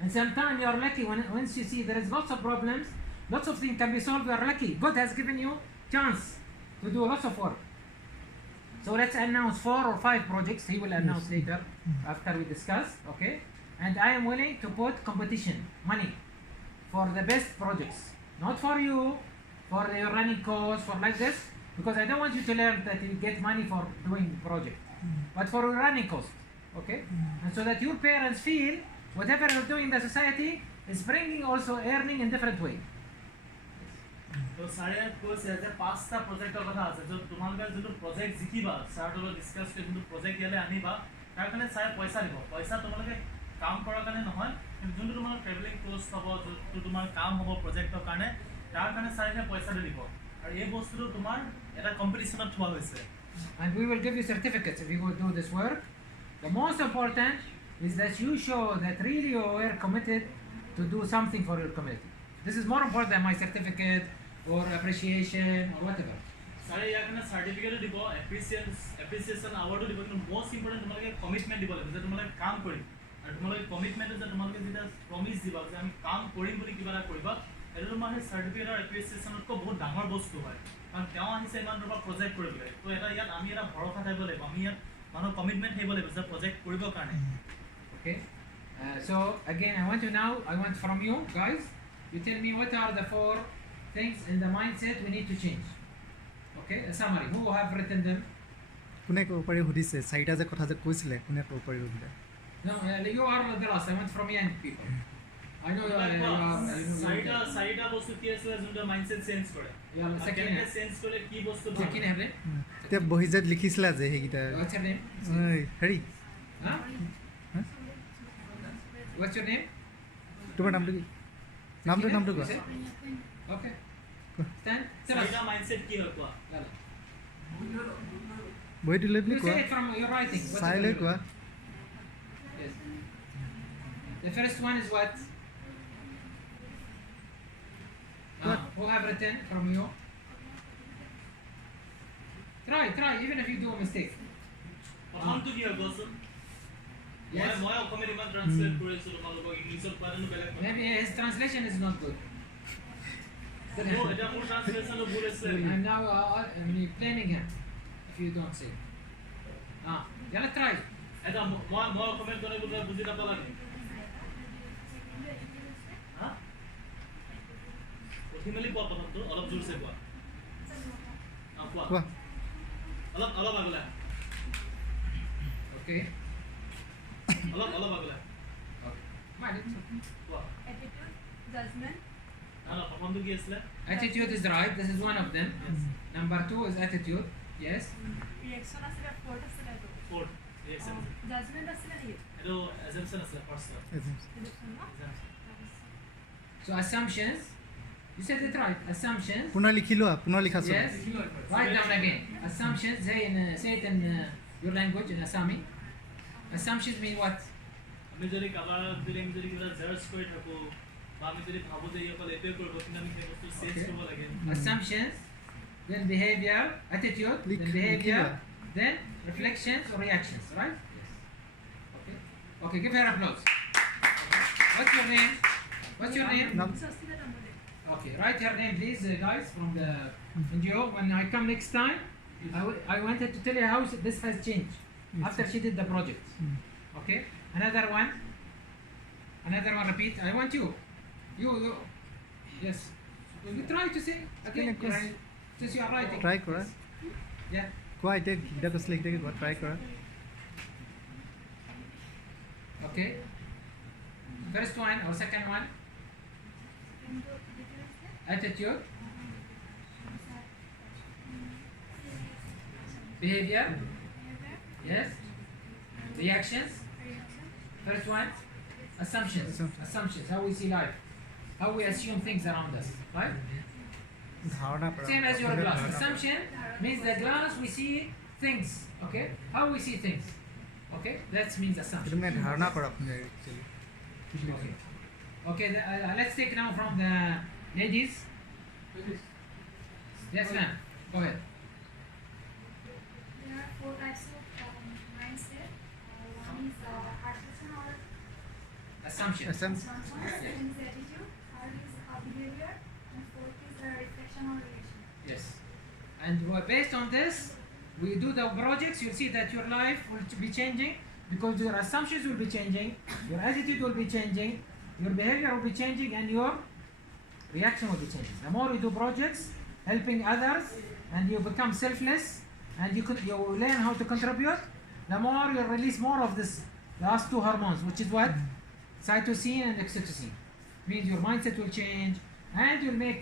And sometimes you are lucky once you see there is lots of problems, lots of things can be solved. You are lucky. God has given you chance to do lots of work. So let's announce 4 or 5 projects. He will announce later after we discuss. Okay. And I am willing to put competition money for the best projects, not for you, for your running course, for like this, because I don't want you to learn that you get money for doing the project, but for your running cost. Okay. And so that your parents feel whatever you're doing in the society is bringing also earning in different way. তো ছাৰে কৈছে যে 5টা projector কথা আছে য'ত তোমালোকে যোনটো প্ৰজেক্ট জিকিবা ছাৰৰ লগত ডিছকাছ কৰি যোনটো প্ৰজেক্ট ইয়ালৈ আনিবা তাৰ কাৰণে ছাৰে পইচা দিব পইচা তোমালোকে কাম কৰাৰ কাৰণে নহয় কিন্তু যোনটো তোমাৰ ট্ৰেভেলিং কষ্ট হ'ব যোনটো তোমাৰ কাম হ'ব প্ৰজেক্টৰ কাৰণে তাৰ কাৰণে ছাৰে পইচাটো দিব আৰু এই বস্তুটো তোমাৰ এটা কম্পিটিশ্যনত থোৱা হৈছে And we will give you certificates if you will do this work. The most important is that you show that really you are committed to do something for your community. This is more important than my certificate or appreciation or whatever. Sare yakana certificate dibo appreciation award dibo কিন্তু most important তোমালকে commitment দিব লাগে যে তোমালকে কাম কৰিম আৰু তোমালকে commitment যে তোমালকে যেটা promise দিবা যে আমি কাম কৰিম বুলি কিবা না কৰিবা এটো মানে certificate আৰু appreciation ত বহুত ডাঙৰ বস্তু হয় কাৰণ তেওঁ আহিছে ইমান ৰবা প্ৰজেক্ট কৰিবলৈ তো এটা ইয়াত আমি এটা ভৰসা থাকিব লাগিব আমি ইয়াত মানুহ কমিটমেন্ট থাকিব লাগিব যে প্ৰজেক্ট কৰিবৰ কাৰণে Okay. So again, I want from you guys, you tell me what are the 4 things in the mindset we need to change. Okay, a summary. Who have written them? কোনে ক'ব পাৰি সুধিছে চাৰিটা যে কথা যে কৈছিলে কোনে ক'ব পাৰি সুধিলে No, you are the last. I want from young people. I know চাৰিটা বস্তু কি আছে যোনটো মাইন্ডসেট চেঞ্জ কৰে you are the second. Change কৰে কি বস্তু Second have it. এতিয়া বহি যে লিখিছিলা যে সেইকেইটা What's your name? হেৰি Huh? What's your name? তোমাৰ নামটো কি নামটো কোৱা Say. Okay. Stand. Tell us. চাৰিটা মাইন্ডসেট কি হয় কোৱা Yalla. বহিটো লৈ বুলি You কোৱা say it from your writing. What's চাই it লৈ called? কোৱা Yes. The first one is what? What? Who have written from you? Try, even if you do a mistake. প্ৰথমটো কি হয় কোৱাচোন Yes. মই অসমীয়া ইমান ট্ৰান্সলেট কৰিছো তোমালোকক ইংলিছত প্লানো বেলেগ কথা Maybe his translation is not good. এটা মোৰ ট্ৰান্সলেচনটো ভুল আছে I'm now blaming him if you don't say. Yalla try. এটা মই অসমীয়াত গ'লে বোলে বুজি নাপালানি হা উঠি মেলি কোৱা প্ৰথমটো অলপ জোৰছে কোৱা কোৱা কোৱা অলপ আগলে Okay. অলপ আগলে Mind it. কোৱা Attitude, judgment, প্ৰথমটো কি আছিলে Attitude is right. This is one of them. Yes. Number 2 is attitude. Yes. reaction asile, fort asile to. Fourth reaction Judgment asile ni. এইটো এজাম্পচন আছিলে first Prediction no. So assumptions. You said it right. Assumptions. পুনৰ লিখি লোৱা পুনৰ লিখাচোন Yes. Write down again. Assumptions. Say it in your language in Assami. Assumptions mean what? আমি যদি কাবাৰ যদি আমি যদি কিবা জাজ কৰি থাকো বা আমি যদি ভাবো যে ই অকল এইটোৱে কৰিব কিন্তু আমি সেই বস্তু চেঞ্জ Okay. কৰিব লাগে Assumptions. Then behavior. Attitude. Then Lick- behavior. lick Then reflections or reactions. Right? Yes. Okay. Okay. Give her applause. What's your name? What's your name? নাম So asile namode. Okay, write her name, please, guys, from the NGO. When I come next time, I wanted to tell you how this has changed after she did the project. Okay, another one, repeat. I want you. Yes. You try to say again, Of course. since you are writing. Try কৰা Yeah. কোৱা এতিয়া কিটা কৈছিলে সেইকেইটাকে কোৱা try কৰা Okay. First one or second one, attitude, behavior. Yes. Reactions. First one, assumptions. Assumptions. How we see life. How we assume things around us. Right? ধাৰণা কৰা Same as your glass. Assumption means the glass we see things. Okay? How we see things. Okay? That means সেইটো assumption. মানে ধাৰণা কৰা আপুনি actually. Okay. Okay. Let's take now from the ladies. Yes, ma'am. Go ahead. There are 4 types of mindset. One is attraction or Assumption. Assumption. assumption, second is attitude, third is behavior, and fourth is reflection or relation. Yes. And based on this, we do the projects. You'll see that your life will be changing because your assumptions will be changing, your attitude will be changing, your behavior will be changing, and your reaction will be changing. The more you do projects, helping others, and you become selfless, and you learn how to contribute, the more you release more of this last 2 hormones, which is what? Cytosine and oxytocin. Means your mindset will change, and you'll make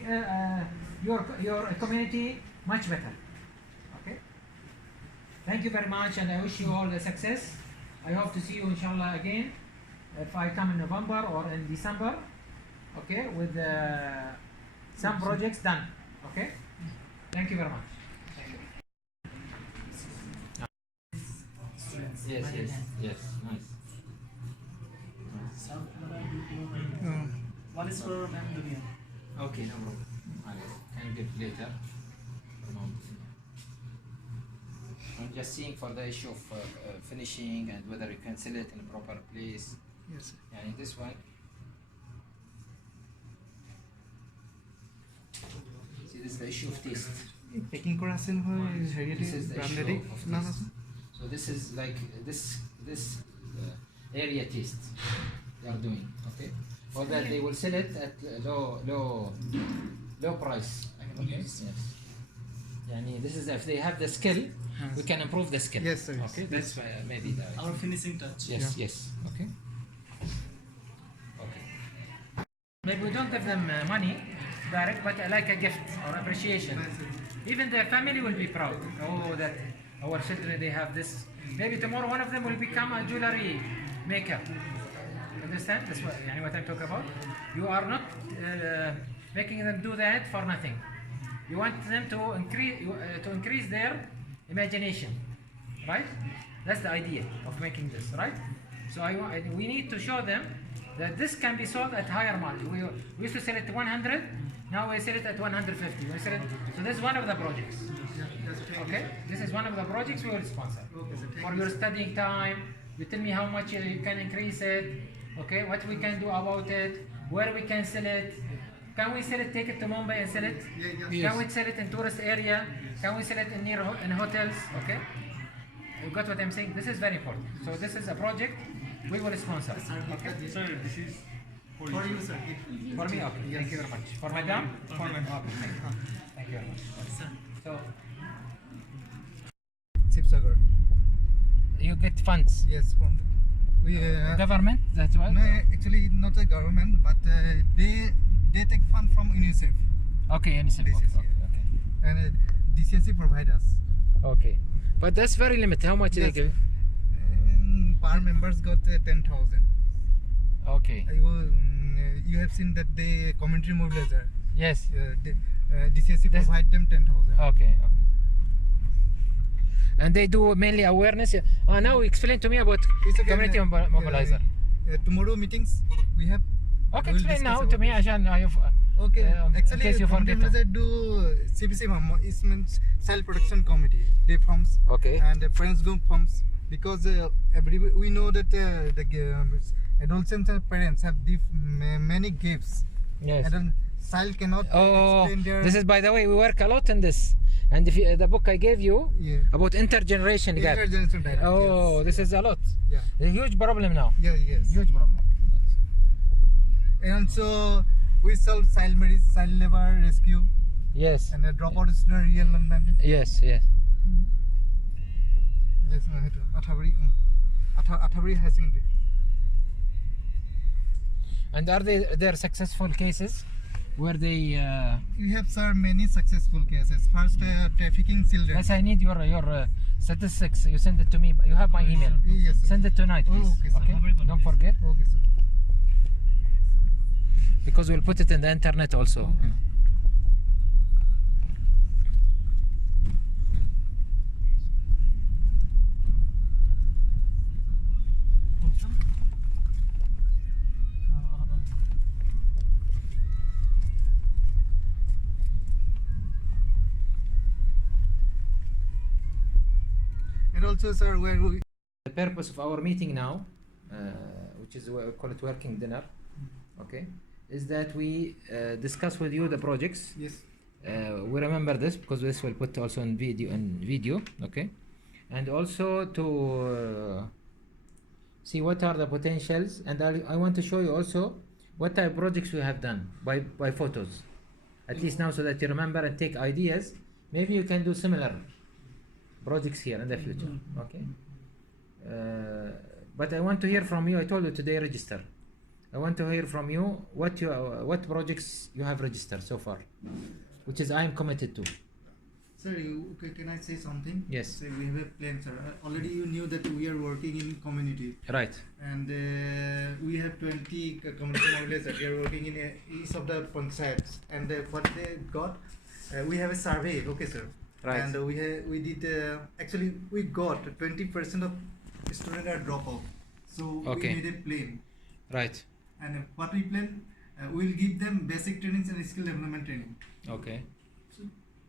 your community much better. Okay. Thank you very much, and I wish you all the success. I hope to see you, inshallah, again if I come in November or in December. Okay, with some projects done. Okay. Thank you very much. Thank you. Yes. Nice. One is for ma'am Dunia. Okay, no problem. I can give later. No. just seeing for the issue of finishing and whether you can sell it in a proper place. Yes, sir. And this one, see, this is the issue of taste. Packing kora ase nohoy heri This is the brand issue ready of na taste. So this is like this area taste they are doing. Okay, for that they will sell it at low price. Okay. Yes. Yani this is if they have the skill, we can improve the skill. Yes, sir. Yes. Okay, that's maybe the Our finishing touch. yes, yes. Okay. Okay. Maybe we don't give them money direct, but like a gift or appreciation. Even their family will be proud. Oh, that our children they have this. Maybe tomorrow one of them will become a jewelry maker. Understand? That's what I'm talking about. You are not making them do that for nothing. You want them to increase their imagination, right? That's the idea of making this, right? So we need to show them that this can be sold at higher market. We used to sell it at 100, now we sell it at 150. So this is one of the projects. Okay, this is one of the projects we will sponsor. Okay, sir. For your studying time, you tell me how much you can increase it. Okay, what we can do about it, where we can sell it. Can we sell it, take it to Mumbai and sell it? Yes. Can we sell it in tourist area? Can we sell it in hotels? Okay, you got what I'm saying? This is very important. So this is a project we will sponsor. Okay, Sir, this is For you, sir. for me, okay. Thank you very much. For madam? For madam. Okay, thank you very much. So Sipsagar. you get funds. Yes, from we. Government, that's why? No, actually not the government, but they take fund from UNICEF Okay, UNICEF. This is- Okay. and DCSC provide us. Okay. But that's very limited. How much they Yes. give? Per members got 10,000. Okay. You have seen that the community mobilizer. Yes. DCSC That's- provide them 10,000. Okay. And they do mainly awareness. Now explain to me about It's okay, community mobilizer. Tomorrow meetings we have. Okay, we'll explain discuss now about to me, this. Ashan. Okay, in actually, case you community forget. mobilizer do CPC it means Child Protection Committee. They forms Okay. and parents group forms because we know that the adolescents and parents have many gifts. Yes. And then child cannot Oh, explain their. this is, by the way, we work a lot in this. And if the book I gave you Yeah. about intergeneration gap. Intergenerational dialogue, Oh, this is a lot. Yeah. A huge problem now. Yes. Huge problem. And also we solve child labor rescue Yes. and a dropout student real London. Yes. Yes, Athaburi High Secondary. And are there successful cases where they? We have sir many successful cases. First, trafficking children. Yes, I need your statistics. You send it to me. You have my email. Yes, sir. Send it tonight, Oh, please. okay, sir. Don't forget, Okay, sir. because we'll put it in the internet also. And also, sir, where we The purpose of our meeting now, which is we call it working dinner, okay, is that we discuss with you the projects. yes, We remember this because this will put also in video, okay, and also to see what are the potentials, and I want to show you also what type of projects we have done by photos, at least now, so that you remember and take ideas. Maybe you can do similar projects here in the future, okay. But I want to hear from you. I told you today register. I want to hear from you what projects you have registered so far, which is I am committed to. sir, can I say something? Yes. So we have a plan, sir. Already you knew that we are working in community, Right. and we have 20 community mobilizers. They are working in each of the panchayats, and what they got, we have a survey. Okay, sir. Right. And we did actually we got 20% of students are drop off, so Okay. we made a plan. Right. And what we plan, we'll give them basic trainings and skill development training. Okay.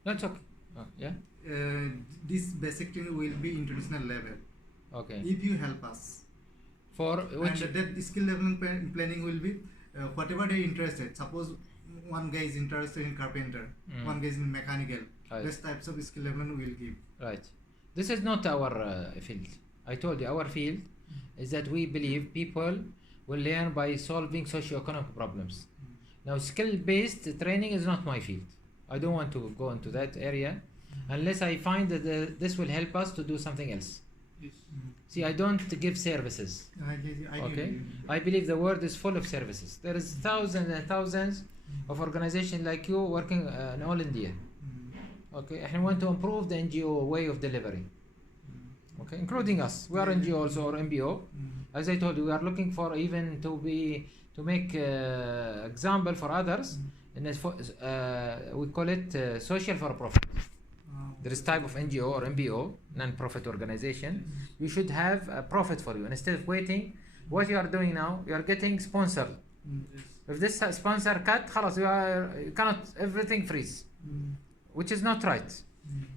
That's okay. Yeah. this basic training will be international level Okay. if you help us. For which? And that skill development planning will be whatever they're interested. Suppose one guy is interested in carpenter, one guy is in mechanical. Right. These types of skill development will give. Right. This is not our field. I told you our field is that we believe people will learn by solving socio-economic problems. Now, skill-based training is not my field. I don't want to go into that area unless I find that this will help us to do something else. See, I don't give services. Okay, I believe the world is full of services. There is thousands and thousands of organizations like you working in all India. Okay, and we want to improve the NGO way of delivery. Okay, including us. We are NGOs or MBO. As I told you, we are looking for even to make example for others. And we call it social for profit. There is type of NGO or MBO, non-profit organization. You should have a profit for you. And instead of waiting, what you are doing now, you are getting sponsored. If this sponsor cut, خلاص, you cannot, everything freeze. Which is not right.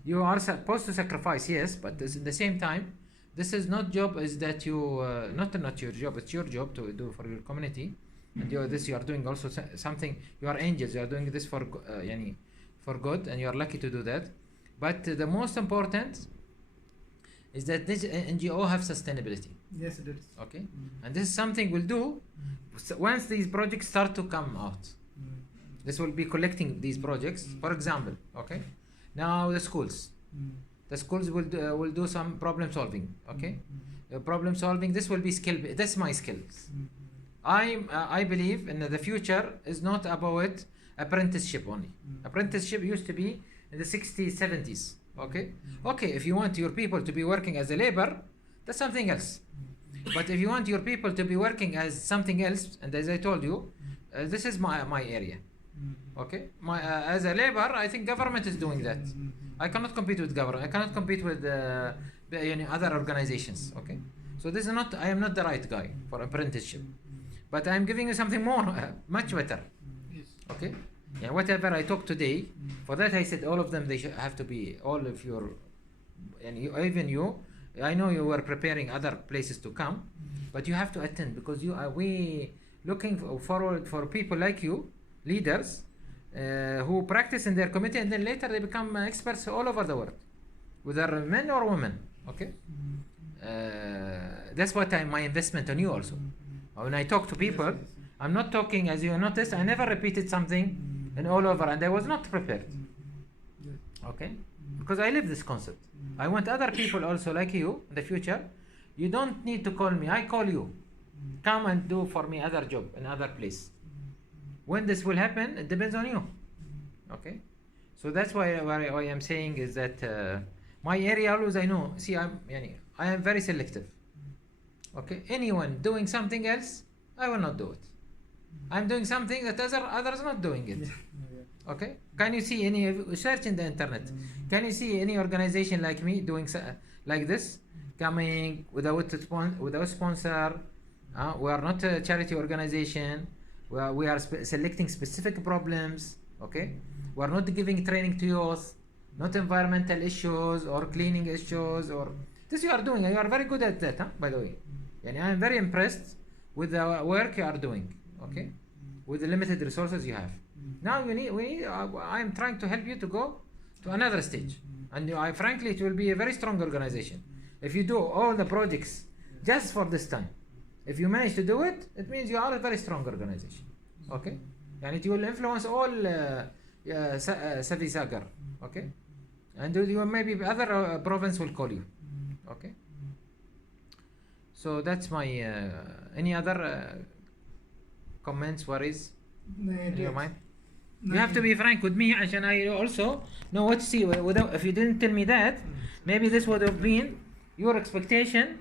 You are supposed to sacrifice, yes, but at the same time, this is not job, is that you, not your job, it's your job to do for your community. And you are doing also something, you are angels, you are doing this for good, and you are lucky to do that. But the most important is that this NGO have sustainability. Yes, it is. Okay, and this is something we'll do once these projects start to come out. This will be collecting these projects. For example, okay, now the schools will do some problem solving. Okay, problem solving. This will be skill. That's my skills. I believe in the future is not about apprenticeship only. Apprenticeship used to be in the 60s, 70s. Okay? Okay, if you want your people to be working as a labor, that's something else. But if you want your people to be working as something else, and as I told you, this is my area. Okay? As a labor, I think government is doing that. I cannot compete with government. I cannot compete with other organizations. Okay? So this is not, I am not the right guy for apprenticeship. But I am giving you something more, much better. Okay? Yeah, whatever I talk today, for that I said all of them, they should have to be, all of your, and you, even you, I know you were preparing other places to come, but you have to attend, because we looking forward for people like you, leaders, who practice in their community, and then later they become experts all over the world, whether men or women. Okay? That's what my investment on you also. When I talk to people, I'm not talking, as you noticed, I never repeated something and all over, and I was not prepared. Okay? Because I live this concept. I want other people also like you in the future. You don't need to call me, I call you. Come and do for me other job in other place. When this will happen, it depends on you. Okay? So that's why I am saying is that my area always I know. See, I am very selective. Okay? Anyone doing something else, I will not do it. I'm doing something that others not doing it. Okay? Can you see any, search in the internet, can you see any organization like me doing like this, coming without sponsor? We are not a charity organization. We are selecting specific problems. Okay? We are not giving training to youth, not environmental issues or cleaning issues, or this you are doing. You are very good at that, huh? By the way. I am very impressed with the work you are doing. Okay, with the limited resources you have. Now I am trying to help you to go to another stage, and frankly, it will be a very strong organization. If you do all the projects just for this time, if you manage to do it, it means you are a very strong organization. Okay, and it will influence all Savi Sagar. Okay, and you maybe other province will call you. Okay, so that's my any other comments, worries in your mind? You have to be frank with me, and I also know what to see. If you didn't tell me that, maybe this would have been your expectation,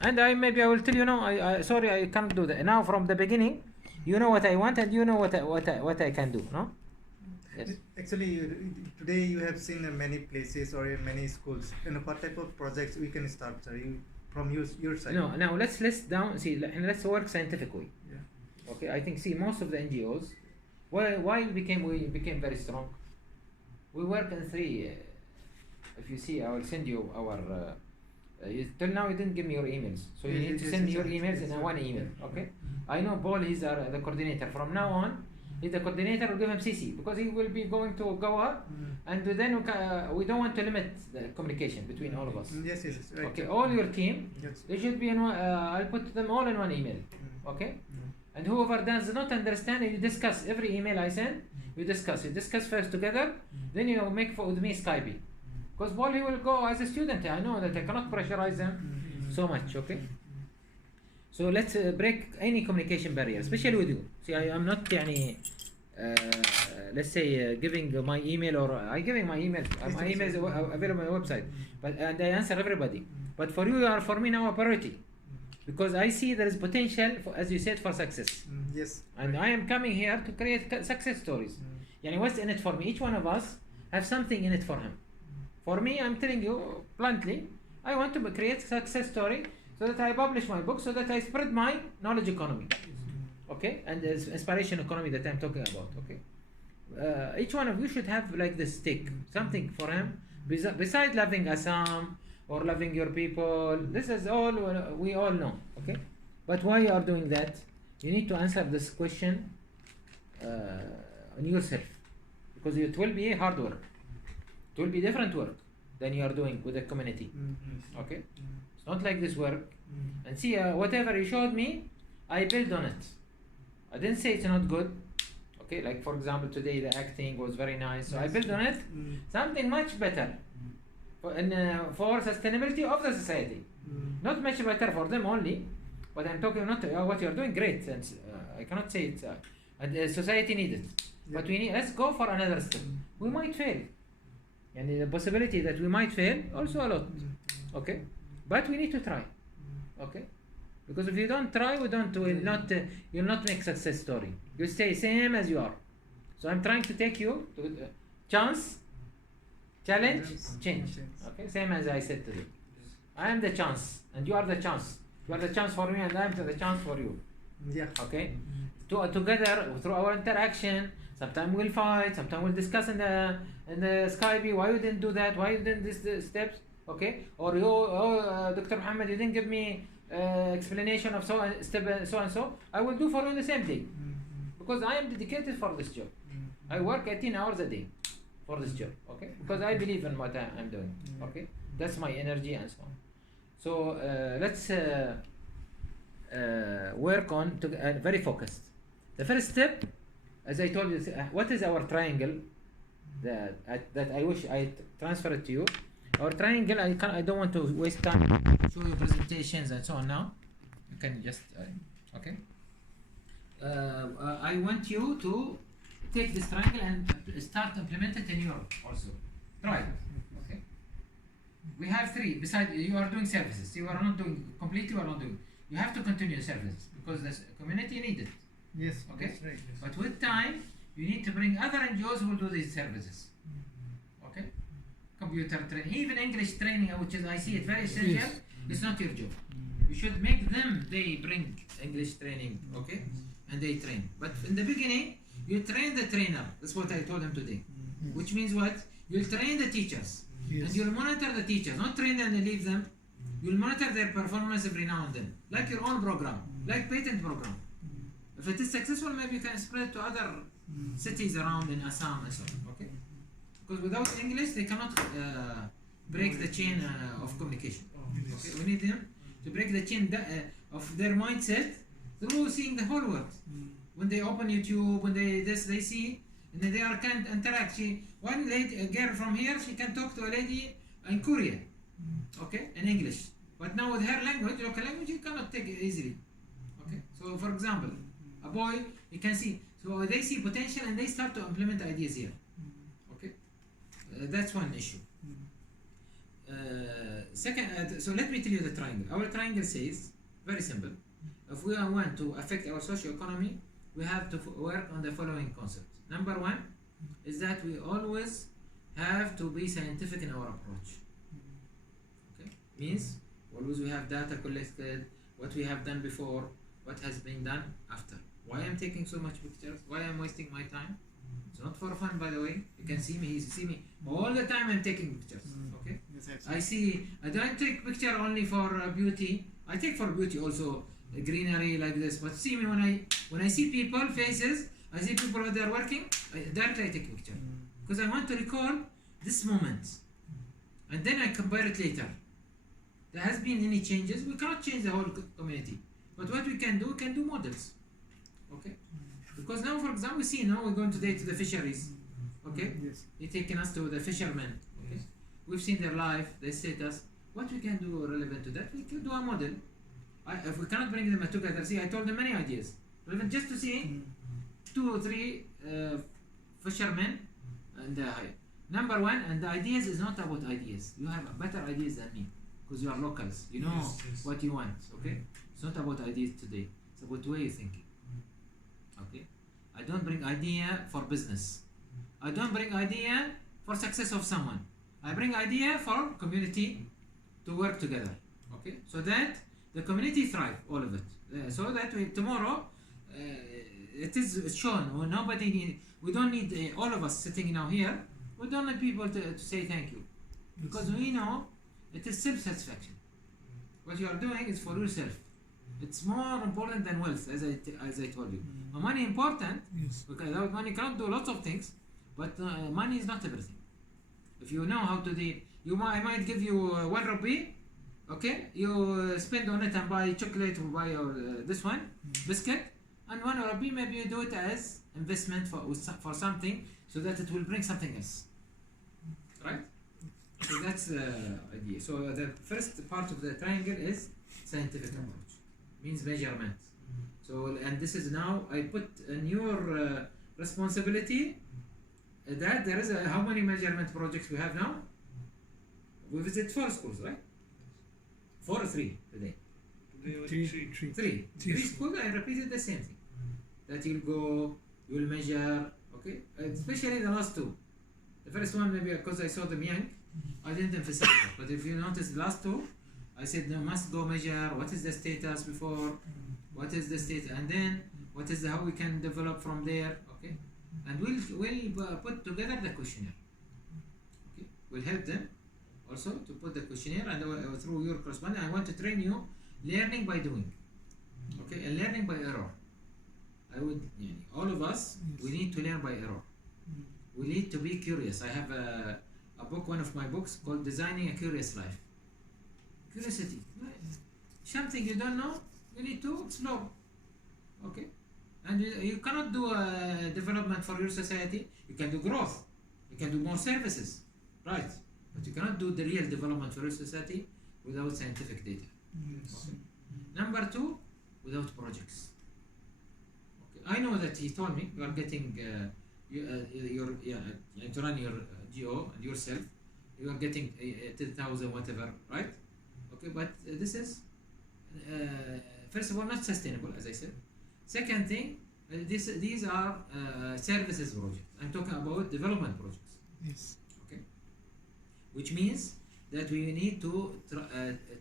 and I will tell you, no, sorry, I can't do that. Now from the beginning, you know what I want, and you know what I can do. No? Yes. Actually, today you have seen many places or in many schools. And what type of projects we can start, sir? From your side. No, now let's let's work scientifically. Yeah. Okay, I think most of the NGOs, why we became very strong. We work in three if you see, I will send you our. Till now you didn't give me your emails, so you need to send me your emails in one email. Okay. I know Paul is the coordinator. From now on, he's the coordinator. We'll give him CC because he will be going to go up, and then we don't want to limit the communication between all of us. Yes, right. Okay, all your team, Yes. they should be in one. I'll put them all in one email. Okay. And whoever does not understand, you discuss every email I send. You discuss first together, then you make with me Skype. Because Paul, he will go as a student. I know that I cannot pressurize them so much. Okay. So let's break any communication barrier, especially with you. See, I am not let's say giving my email or I giving my email. My email is available on my website, and I answer everybody. But for you are for me now a priority, because I see there is potential, as you said, for success. Yes. And I am coming here to create success stories. Yani what's in it for me? Each one of us have something in it for him. For me, I'm telling you bluntly, I want to create success story so that I publish my book, so that I spread my knowledge economy. Okay, and the inspiration economy that I'm talking about. Okay, each one of you should have like this stick, something for him, besides loving Assam or loving your people. This is all we all know. Okay, but why you are doing that? You need to answer this question on yourself, because it will be hard work. It will be different work than you are doing with the community. Okay, it's not like this work. And see, whatever you showed me, I build on it. I didn't say it's not good. Okay, like for example, today the acting was very nice, so I built on it something much better for sustainability of the society. Not much better for them only, but I'm talking not what you're doing great, and I cannot say it. And society needs it, but we need. Let's go for another step. We might fail, and the possibility that we might fail also a lot. Okay, but we need to try. Okay. Because if you don't try, you'll not make success story. You stay same as you are. So I'm trying to take you to chance, challenge, change. Okay, same as I said today. I am the chance, and you are the chance. You are the chance for me, and I am the chance for you. Yeah. Okay. Together through our interaction, sometimes we'll fight, sometimes we'll discuss in the Skype. Why you didn't do that? Why you didn't this steps? Okay. Or Dr. Muhammad, you didn't give me. Explanation of step so and so, I will do for you in the same day, because I am dedicated for this job. I work 18 hours a day for this job. Okay, because I believe in what I'm doing. Okay, that's my energy and so on. So let's work on very focused. The first step, as I told you, what is our triangle that I wish I transfer it to you. Our triangle, I don't want to waste time show you presentations and so on now. You can just okay. I want you to take this triangle and start implement it in Europe also. Try it. Okay. We have three. Besides, you are doing services. You are not doing completely. You are not doing. You have to continue services because the community needs it. Yes. Okay. That's right. Yes. But with time, you need to bring other NGOs who will do these services. Okay. Computer training, even English training, which is I see it very essential. Yes. It's not your job. You should make them. They bring English training, okay, and they train. But in the beginning, you train the trainer. That's what I told him today. Which means what? You'll train the teachers, and you'll monitor the teachers. Not train them and leave them. You'll monitor their performance every now and then, like your own program, like patent program. If it is successful, maybe you can spread it to other cities around in Assam and so on. Okay. Because without English, they cannot break the chain of communication. Okay? We need them to break the chain of their mindset through seeing the whole world. When they open YouTube, when they see, and they can interact. One lady, a girl from here, she can talk to a lady in Korea, okay, in English. But now with her language, local language, you cannot take it easily. Okay. So, for example, a boy, you can see. So they see potential and they start to implement ideas here. That's one issue. Second, so let me tell you the triangle. Our triangle says, very simple, if we want to affect our socio-economy, we have to work on the following concepts. Number one is that we always have to be scientific in our approach. Okay? Means, always we have data collected, what we have done before, what has been done after. Why I'm taking so much pictures? Why I'm wasting my time? It's not for fun, by the way. You can see me. You see me all the time. I'm taking pictures. Okay. Yes, I don't take picture only for beauty. I take for beauty also, greenery like this. But see me when I see people faces, I see people when they're working. Directly I take a picture because I want to recall this moment, and then I compare it later. There has been any changes. We cannot change the whole community, but what we can do models. Okay. Because now, for example, we see now we're going today to the fisheries. Okay. Yes. They're taking us to the fishermen. Okay. We've seen their life, their status. What we can do relevant to that? We can do a model. If we cannot bring them together, see, I told them many ideas. Relevant just to see 2 or 3 fishermen and number one. And the ideas is not about ideas. You have better ideas than me because you are locals. You know what you want. Okay. It's not about ideas today. It's about way you thinking. Okay. I don't bring idea for business. I don't bring idea for success of someone. I bring idea for community to work together. Okay, so that the community thrive, all of it. So that tomorrow it is shown. We don't need all of us sitting now here. We don't need people to say thank you, because we know it is self-satisfaction. What you are doing is for yourself. It's more important than wealth, as I told you. Money important, because without money you cannot do lots of things, but money is not everything. If you know how to do, I might give you 1 rupee, okay? You spend on it and buy chocolate or buy this one, biscuit, and 1 rupee maybe you do it as investment for something, so that it will bring something else, right? So that's the idea. So the first part of the triangle is scientific approach, means measurement. So, and this is now I put in your responsibility that there is how many measurement projects we have now? We visit 4 schools, right? 4 or 3 today? Three schools. I repeated the same thing. That you'll go, you will measure, okay? Especially the last 2. The first one maybe because I saw them young, I didn't emphasize that. But if you notice the last 2, I said no, must go measure what is the status before, what is the state, and then what is how we can develop from there, okay? And we'll put together the questionnaire. Okay, we'll help them also to put the questionnaire, and through your correspondence, I want to train you learning by doing, okay, and learning by error. All of us, we need to learn by error. We need to be curious. I have a book, one of my books called Designing a Curious Life. Curiosity. Something you don't know, you need to explore. Okay? And you cannot do development for your society. You can do growth. You can do more services. Right? But you cannot do the real development for your society without scientific data. Okay. Number 2, without projects. Okay. I know that he told me you are getting to run your NGO and yourself. You are getting 10,000 whatever, right? Okay, but this is first of all not sustainable, as I said. Second thing, these are services projects. I'm talking about development projects. Yes. Okay, which means that we need to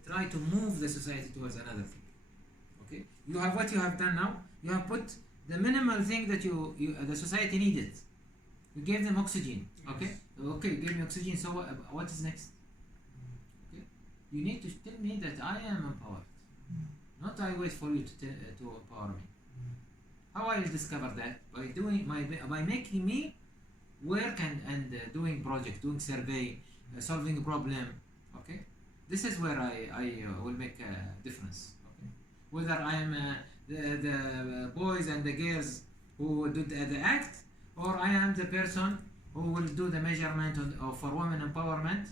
try to move the society towards another thing. Okay, you have what you have done now. You have put the minimal thing that the society needed. You gave them oxygen. Okay, okay, you gave me oxygen. So what is next? Okay, you need to tell me that I am empowered. Not I wait for you to empower me. How I will discover that? By making me work and doing project, doing survey, solving a problem. Okay, this is where I will make a difference. Okay, whether I am the boys and the girls who do the act, or I am the person who will do the measurement for women empowerment,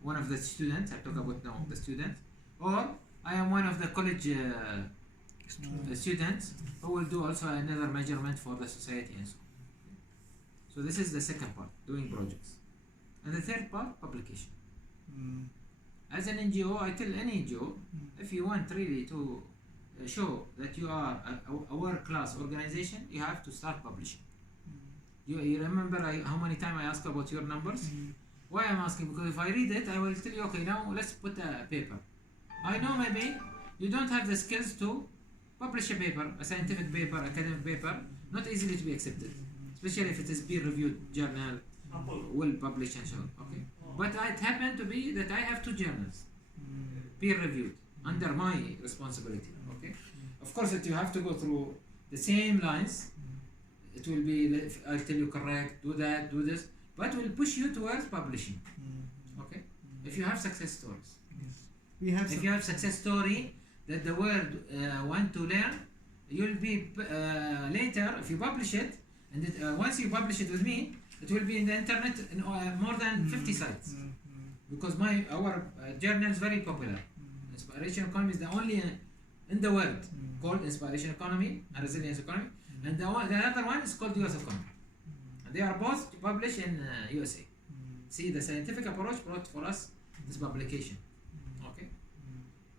one of the students. I talk about now the student, or I am one of the college students who will do also another measurement for the society and so on. So this is the second part, doing projects. And the third part, publication. As an NGO, I tell any NGO, if you want really to show that you are a world-class organization, you have to start publishing. You remember how many times I asked about your numbers? Why I'm asking? Because if I read it, I will tell you, okay, now let's put a paper. I know maybe you don't have the skills to publish a paper, a scientific paper, academic paper, not easily to be accepted. especially if it is peer-reviewed journal, will publish and so on. Okay, but it happened to be that I have 2 journals, peer-reviewed, under my responsibility. Okay, of course, that you have to go through the same lines. It will be, I'll tell you correct, do that, do this, but will push you towards publishing. Okay, if you have success stories. We have If some, you have success story that the world want to learn, you'll be later, if you publish it, and once you publish it with me, it will be in the internet in more than 50 sites. Because our journal is very popular. Inspiration Economy is the only in the world called Inspiration Economy and Resilience Economy, and the other one is called US Economy. And they are both published in USA. See, the scientific approach brought for us this publication. Okay,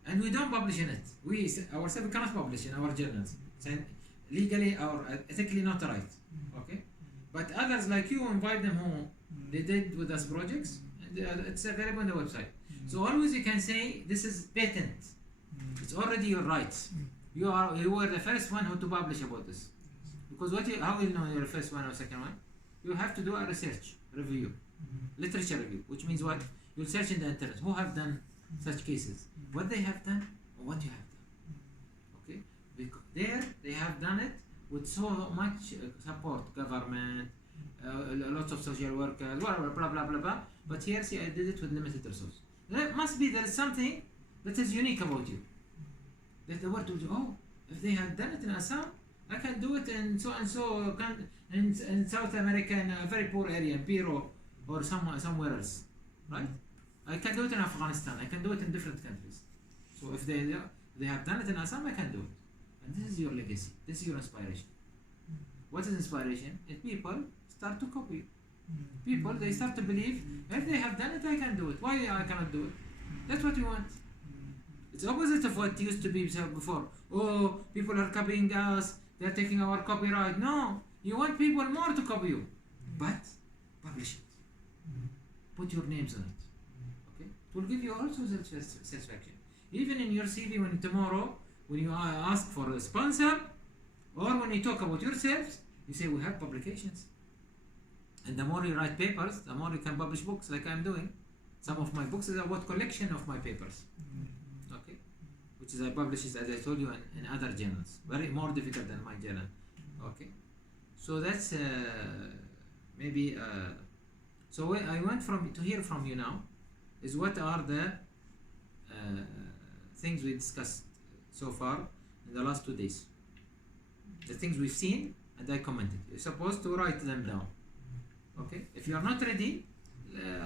and we don't publish in it. We ourselves cannot publish in our journals, legally or ethically not right. Okay, but others like you invite them who they did with us projects, and it's available on the website. So always you can say this is patent. It's already your rights. You were the first one who to publish about this. Because how will you know you're the first one or second one? You have to do a research review, literature review, which means what? You'll search in the internet who have done such cases, what they have done, or what you have done. Okay, because there they have done it with so much support, government, lots of social workers, blah blah blah blah blah. But here, see, I did it with limited resource. There must be there is something that is unique about you. That the world will do. Oh, if they have done it in Assam, I can do it in so and so in South America in a very poor area, in Peru or somewhere else, right? I can do it in Afghanistan. I can do it in different countries. So if they have done it in Assam, I can do it. And this is your legacy. This is your inspiration. What is inspiration? If people start to copy. People, they start to believe, if they have done it, I can do it. Why I cannot do it? That's what we want. It's opposite of what used to be said before. Oh, people are copying us. They're taking our copyright. No, you want people more to copy you. But publish it. Put your names on it. Okay? It will give you also satisfaction. Even in your CV, when tomorrow, when you ask for a sponsor, or when you talk about yourselves, you say, we have publications. And the more you write papers, the more you can publish books like I'm doing. Some of my books is about collection of my papers. Okay? Which is I publish, as I told you, in other journals. Very more difficult than my journal. Okay? So that's maybe... so what I want to hear from you now is what are the things we discussed so far in the last 2 days. The things we've seen and I commented. You're supposed to write them down. Okay, if you are not ready,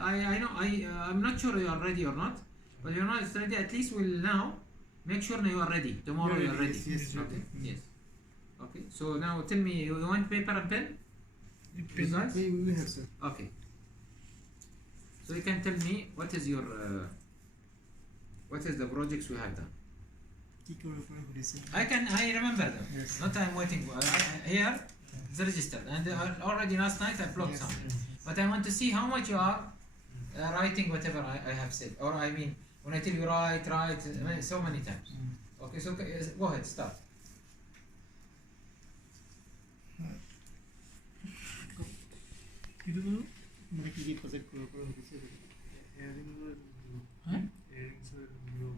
I'm not sure you are ready or not, but if you're not ready, at least we'll now make sure you are ready. Tomorrow you are ready. Yes, okay. Yes. Okay. So now tell me, you want paper and pen? You guys? We have, sir. Okay. So you can tell me what is your what is the projects we have done? I remember them. Yes. Not I'm waiting for here. It's registered, and already last night I blocked some. But I want to see how much you are writing whatever I have said, or I mean when I tell you write so many times. Okay, so go ahead, start.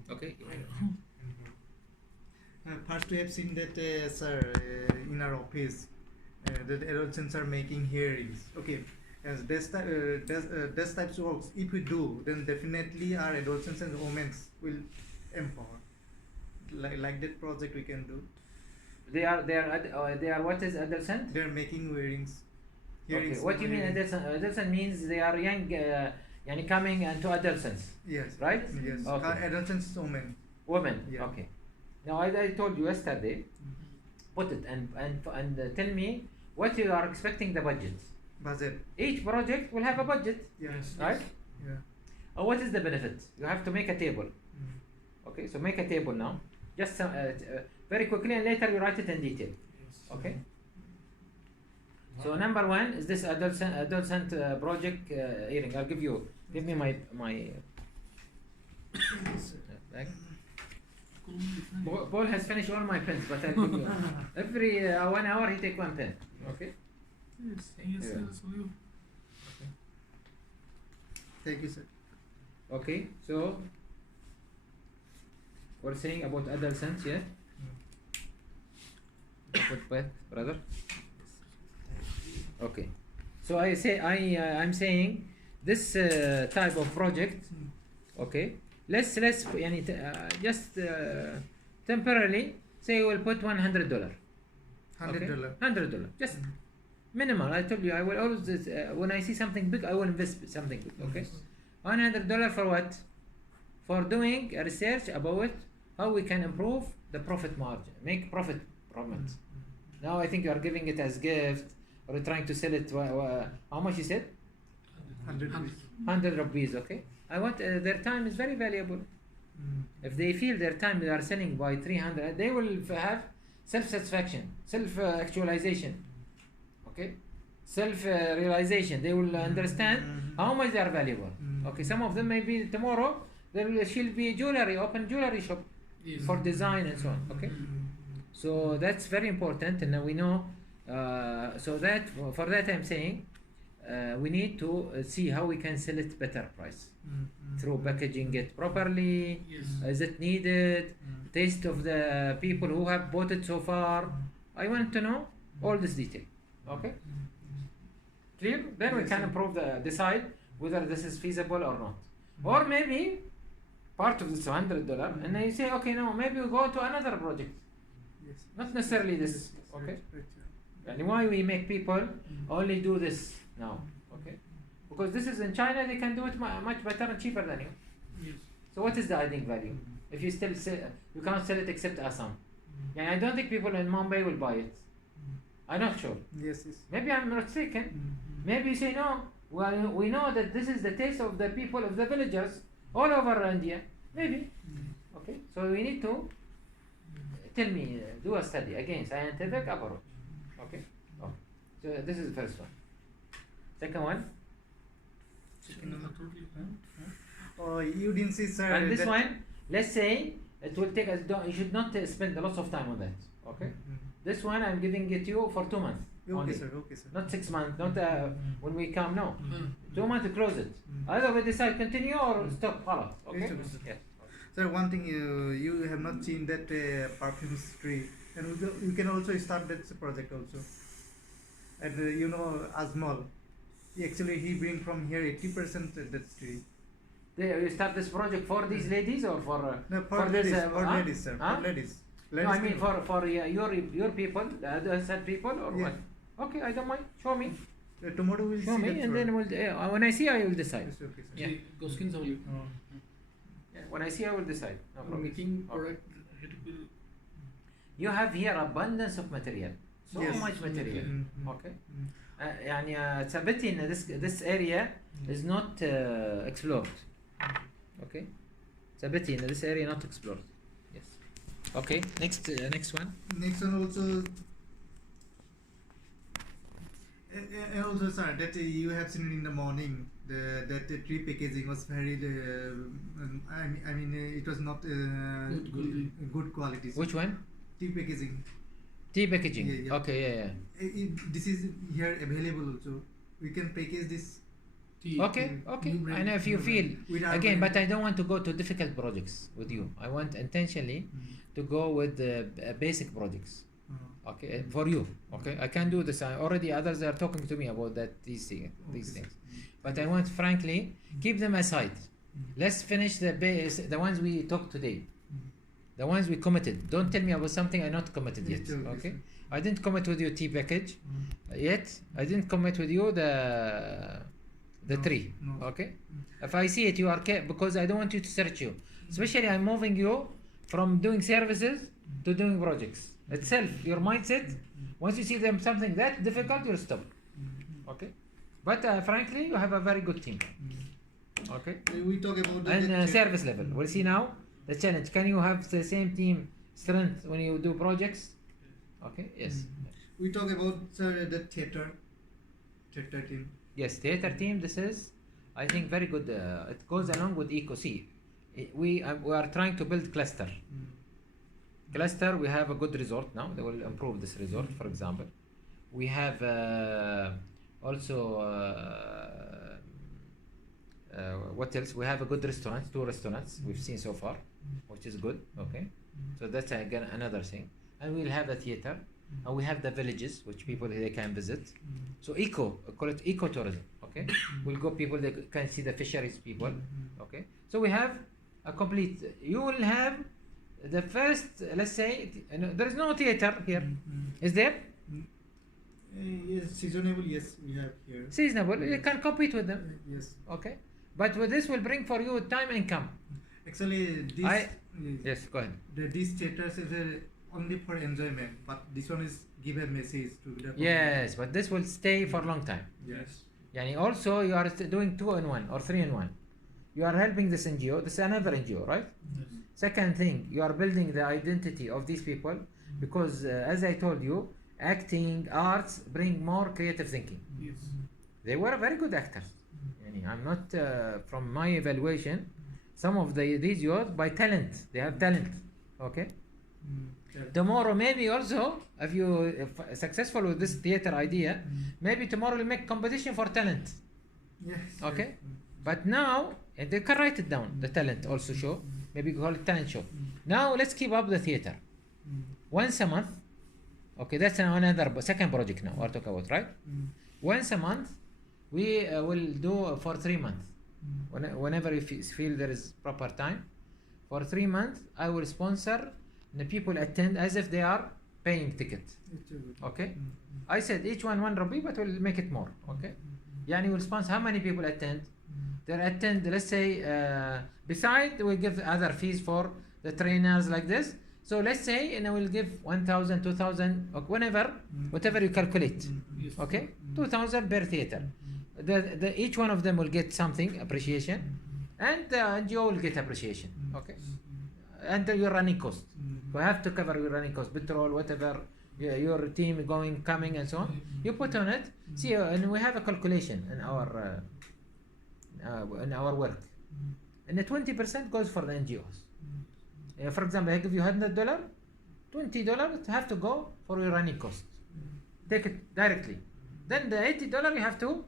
Okay. First, we have seen that, sir, in our office, that adolescents are making hearings. Okay, as this types works, if we do, then definitely our adolescents and women will empower. Like that project we can do. They are what is adolescent? They are making hearings. Okay. What do you mean adolescent? Adolescent means they are young, yani coming into adolescence. Yes. Right? Yes. Okay. Adolescents, women. Women. Yeah. Okay. Now I told you yesterday. Put it and tell me what you are expecting the budget. Budget. Each project will have a budget. Yes. Right? Yeah. What is the benefit? You have to make a table. Okay, so make a table now. Just very quickly, and later you write it in detail. Okay. So number one is this adolescent project hearing. I'll give me my bag. Paul has finished all my pens, but I'll give you every 1 hour he take one pen. Okay. Yeah. Thank you, sir. Okay, so we're saying about adolescents, yeah? What, brother? Okay. So I'm saying this type of project, okay? Let's يعني just temporarily say we'll put $100. $100. $100. Just minimal. I told you I will always when I see something big I will invest something big. Okay. $100 for what? For doing a research about how we can improve the profit margin, make profit from it. Now I think you are giving it as gift or trying to sell it. How much you said? 100 rupees. 100 rupees. Okay. I want their time is very valuable. If they feel their time they are selling by 300, they will have self-satisfaction, self-actualization. Okay. Self-realization. They will understand how much they are valuable. Okay. Some of them maybe tomorrow she'll be open jewelry shop for design and so on. Okay. So that's very important, and we know. So that for that I'm saying we need to see how we can sell it better price through packaging it properly. Is it needed? Taste of the people who have bought it so far. I want to know all this detail. Okay. Clear? Then we can improve decide whether this is feasible or not. Or maybe part of this $100, and they say, okay, no, maybe we go to another project. Not necessarily this. Okay. And why we make people only do this now? Okay. Because this is in China, they can do it much better and cheaper than you. So what is the adding value? If you still sell, you can't sell it except Assam. Yeah, I don't think people in Mumbai will buy it. I'm not sure. Yes. Maybe I'm mistaken. Maybe you say no. Well, we know that this is the taste of the people of the villagers all over India. Maybe. Okay. So we need to tell me, do a study again, scientific approach. Okay. Oh. So this is the first one. Second one. Oh, you didn't see, sir. And this one, let's say it will take us. You should not spend a lot of time on that. Okay. This one I'm giving it to you for 2 months. Okay, sir. Okay, sir. Not 6 months. Not when we come. No. 2 months to close it. Either we decide continue or stop. خلاص. Okay. Yes. Sir, one thing you have not seen that perfumes tree, and you can also start that project also. And you know Azmal, actually he bring from here 80% that tree. You start this project for these ladies or for No, for ladies, this, for ladies, sir, huh? for ladies. No, I mean for your people, the other set people or Yeah. what? Okay, I don't mind. Show me. Tomorrow we'll Show see me, that, and sir. then we'll. When I see, I will decide. Yes, okay, sir. Yeah. Yeah, when I see, I will decide. No problem. Making Okay. product. You have here abundance of material. So Yes. much material. Okay. Mm. يعني it's a pity in this area is not explored. Okay. It's a pity in this area not explored. Yes. Okay. Next one. Next one also. And also, sir, that you have seen in the morning, that the tree packaging was very, I mean, it was not good quality. Which one? Tea packaging. Tea packaging. Yeah. Okay. Yeah. This is here available also. We can package this. Okay. And if you feel with our again, brand. but I don't want to go to difficult projects with you. I want intentionally to go with the basic projects. Okay, for you. Okay, I can do this. Already others are talking to me about these things. But I want, frankly, keep them aside. Let's finish the ones we talked today. The ones we committed. Don't tell me about something I'm not committed yet. Okay, I didn't commit with you tea package yet. I didn't commit with you the tree. No. Okay, if I see it, you are because I don't want you to search you. Especially, I'm moving you from doing services to doing projects. Itself, your mindset, once you see them something that difficult, you'll stop. Okay? But frankly, you have a very good team. Okay? We talk about the And service level. We'll see now the challenge. Can you have the same team strength when you do projects? Okay? Yes. We talk about, sir, the theater team. Yes, theater team, this is, I think, very good. It goes along with eco. See, we are trying to build cluster. Cluster, we have a good resort now. They will improve this resort, for example. We have also what else? We have a good restaurant, 2 restaurants we've seen so far, which is good. Okay, so that's again another thing. And we'll have a theater, and we have the villages which people they can visit. So call it ecotourism. Okay, we'll go people they can see the fisheries people. Okay, so we have a complete. You will have the first. Let's say there is no theater here. Is there? Yes, seasonable. Yes, we have here. Seasonable. You can compete with them. Yes. Okay, but with this will bring for you time and income. Actually, this Yes, go ahead. These theaters is only for enjoyment, but this one is give a message to the Yes, but this will stay for a long time. Yes. Yani also you are doing 2 in 1 or 3 in 1. You are helping this NGO. This is another NGO, right? Second thing, you are building the identity of these people because, as I told you, acting, arts bring more creative thinking. Yes. They were very good actors. Yani, I'm not, from my evaluation, some of these youth by talent, they have talent. Okay. Tomorrow maybe also, if you successful with this theater idea, maybe tomorrow we'll make competition for talent. Yes. Okay. But now, and they can write it down, the talent also show. Maybe call it talent show. Now let's keep up the theater. Once a month. Okay, that's another second project now we're talking about, right? Once a month, we will do for 3 months. Whenever you feel there is proper time. For 3 months, I will sponsor the people attend as if they are paying ticket. Okay? I said each one 1 rupee, but we'll make it more. Okay? Yani we'll sponsor how many people attend. They attend, let's say, beside we give other fees for the trainers like this. So let's say, and I will give 1,000, 2,000, whenever, whatever you calculate. Okay? 2,000 per theater. Each one of them will get something, appreciation, and the NGO will get appreciation. Okay? And your running cost. You have to cover your running cost, petrol, whatever, your team going, coming, and so on. You put on it. See, and we have a calculation in our work. And the 20% goes for the NGOs. For example, I give you $100, $20 have to go for your running cost. Take it directly. Then the $80 you have to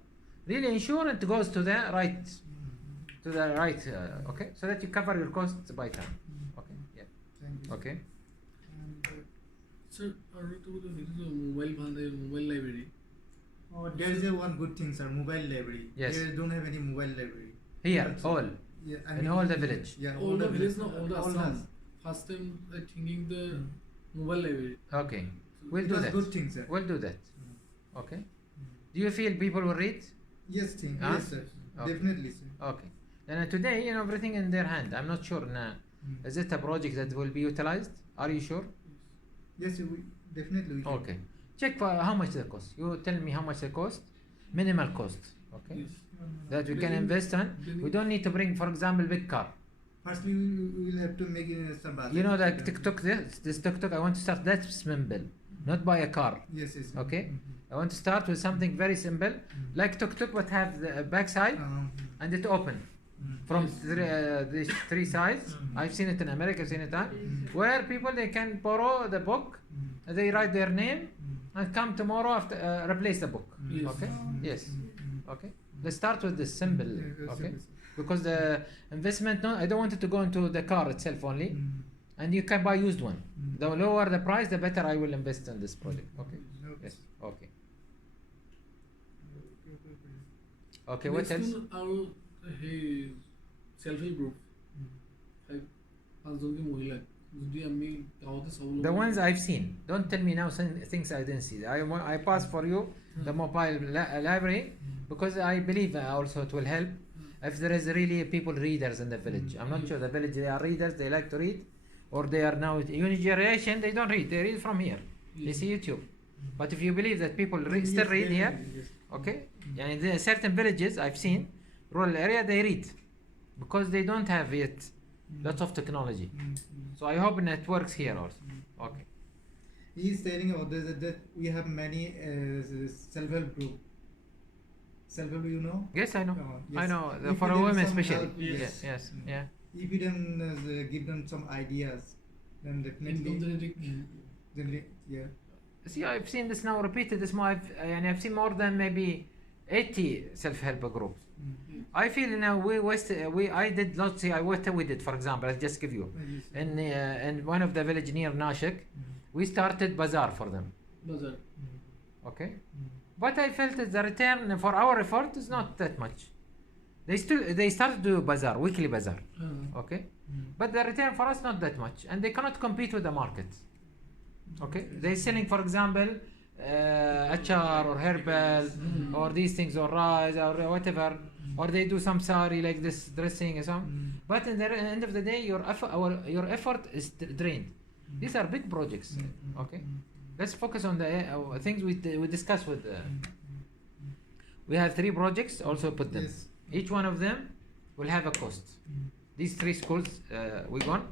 really ensure it goes to the right, okay, so that you cover your costs by time. Okay, yeah. Thank you. Okay. Sir, mobile library. Oh, there is one good thing, sir. Mobile library. Yes. They don't have any mobile library. Here, all. Yeah, In all the village. Yeah, All the village, no, all the all Assam. has. First time I thinking the mobile library. Okay. We'll It do was that. good thing, sir. We'll do that. Okay. Do you feel people will read? Yes, thing. Huh? Yes, sir. Okay. Definitely, sir. Okay. And today, everything in their hand. I'm not sure now. Is it a project that will be utilized? Are you sure? Yes, definitely. We can. Okay. Check for how much the cost. You tell me how much the cost. Minimal cost. Okay. Yes. That we can invest on. We don't need to bring, for example, big car. Firstly, we will have to make some budget. You know that TikTok, this TikTok, I want to start that simple, not buy a car. Yes, yes. Okay. I want to start with something very simple, like tuk-tuk, but have the backside and it open from these 3 sides. I've seen it in America, I've seen it where people they can borrow the book, they write their name, and come tomorrow after replace the book. Yes. Okay. Yes. Okay. Let's start with this simple. Okay. Because the investment, no, I don't want it to go into the car itself only, and you can buy used one. The lower the price, the better I will invest in this project. Okay. Yes. Okay. Okay. What Next else? one, our self-help group. 5 মহিলা যদি আমি গাঁৱতে চাবলৈ The ones I've seen. Don't tell me now things I didn't see. I pass for you the mobile library because I believe also it will help if there is really people readers in the village. I'm not sure the village they are readers, they like to read, or they are now new generation they don't read. They read from here. They see YouTube. But if you believe that people still read here, okay? And there are certain villages I've seen, rural area they read because they don't have yet lots of technology. So I hope it works here also. Okay. He is telling about that we have many self-help group. Self-help, you know? Yes, I know. Yes. I know. If For we give women some especially. help, Yes. Yes. Yeah. If we then give them some ideas, then definitely, income genetic then yeah. See, I've seen this now repeated. This more, I've seen more than maybe 80 self-help groups. I feel now I did lots. See, what we did, for example, I'll just give you in one of the village near Nashik, we started bazaar for them. Bazaar. Okay, but I felt that the return for our effort is not that much. They started to do bazaar, weekly bazaar. Okay, but the return for us not that much, and they cannot compete with the market. Okay, they're selling, for example, achar or herbal or these things or rice or whatever, or they do some sari like this dressing or something. But in the end of the day, your effort is drained. These are big projects. Okay, let's focus on the things we discussed with. We have 3 projects. Also put them. Yes. Each one of them will have a cost. These 3 schools we gone,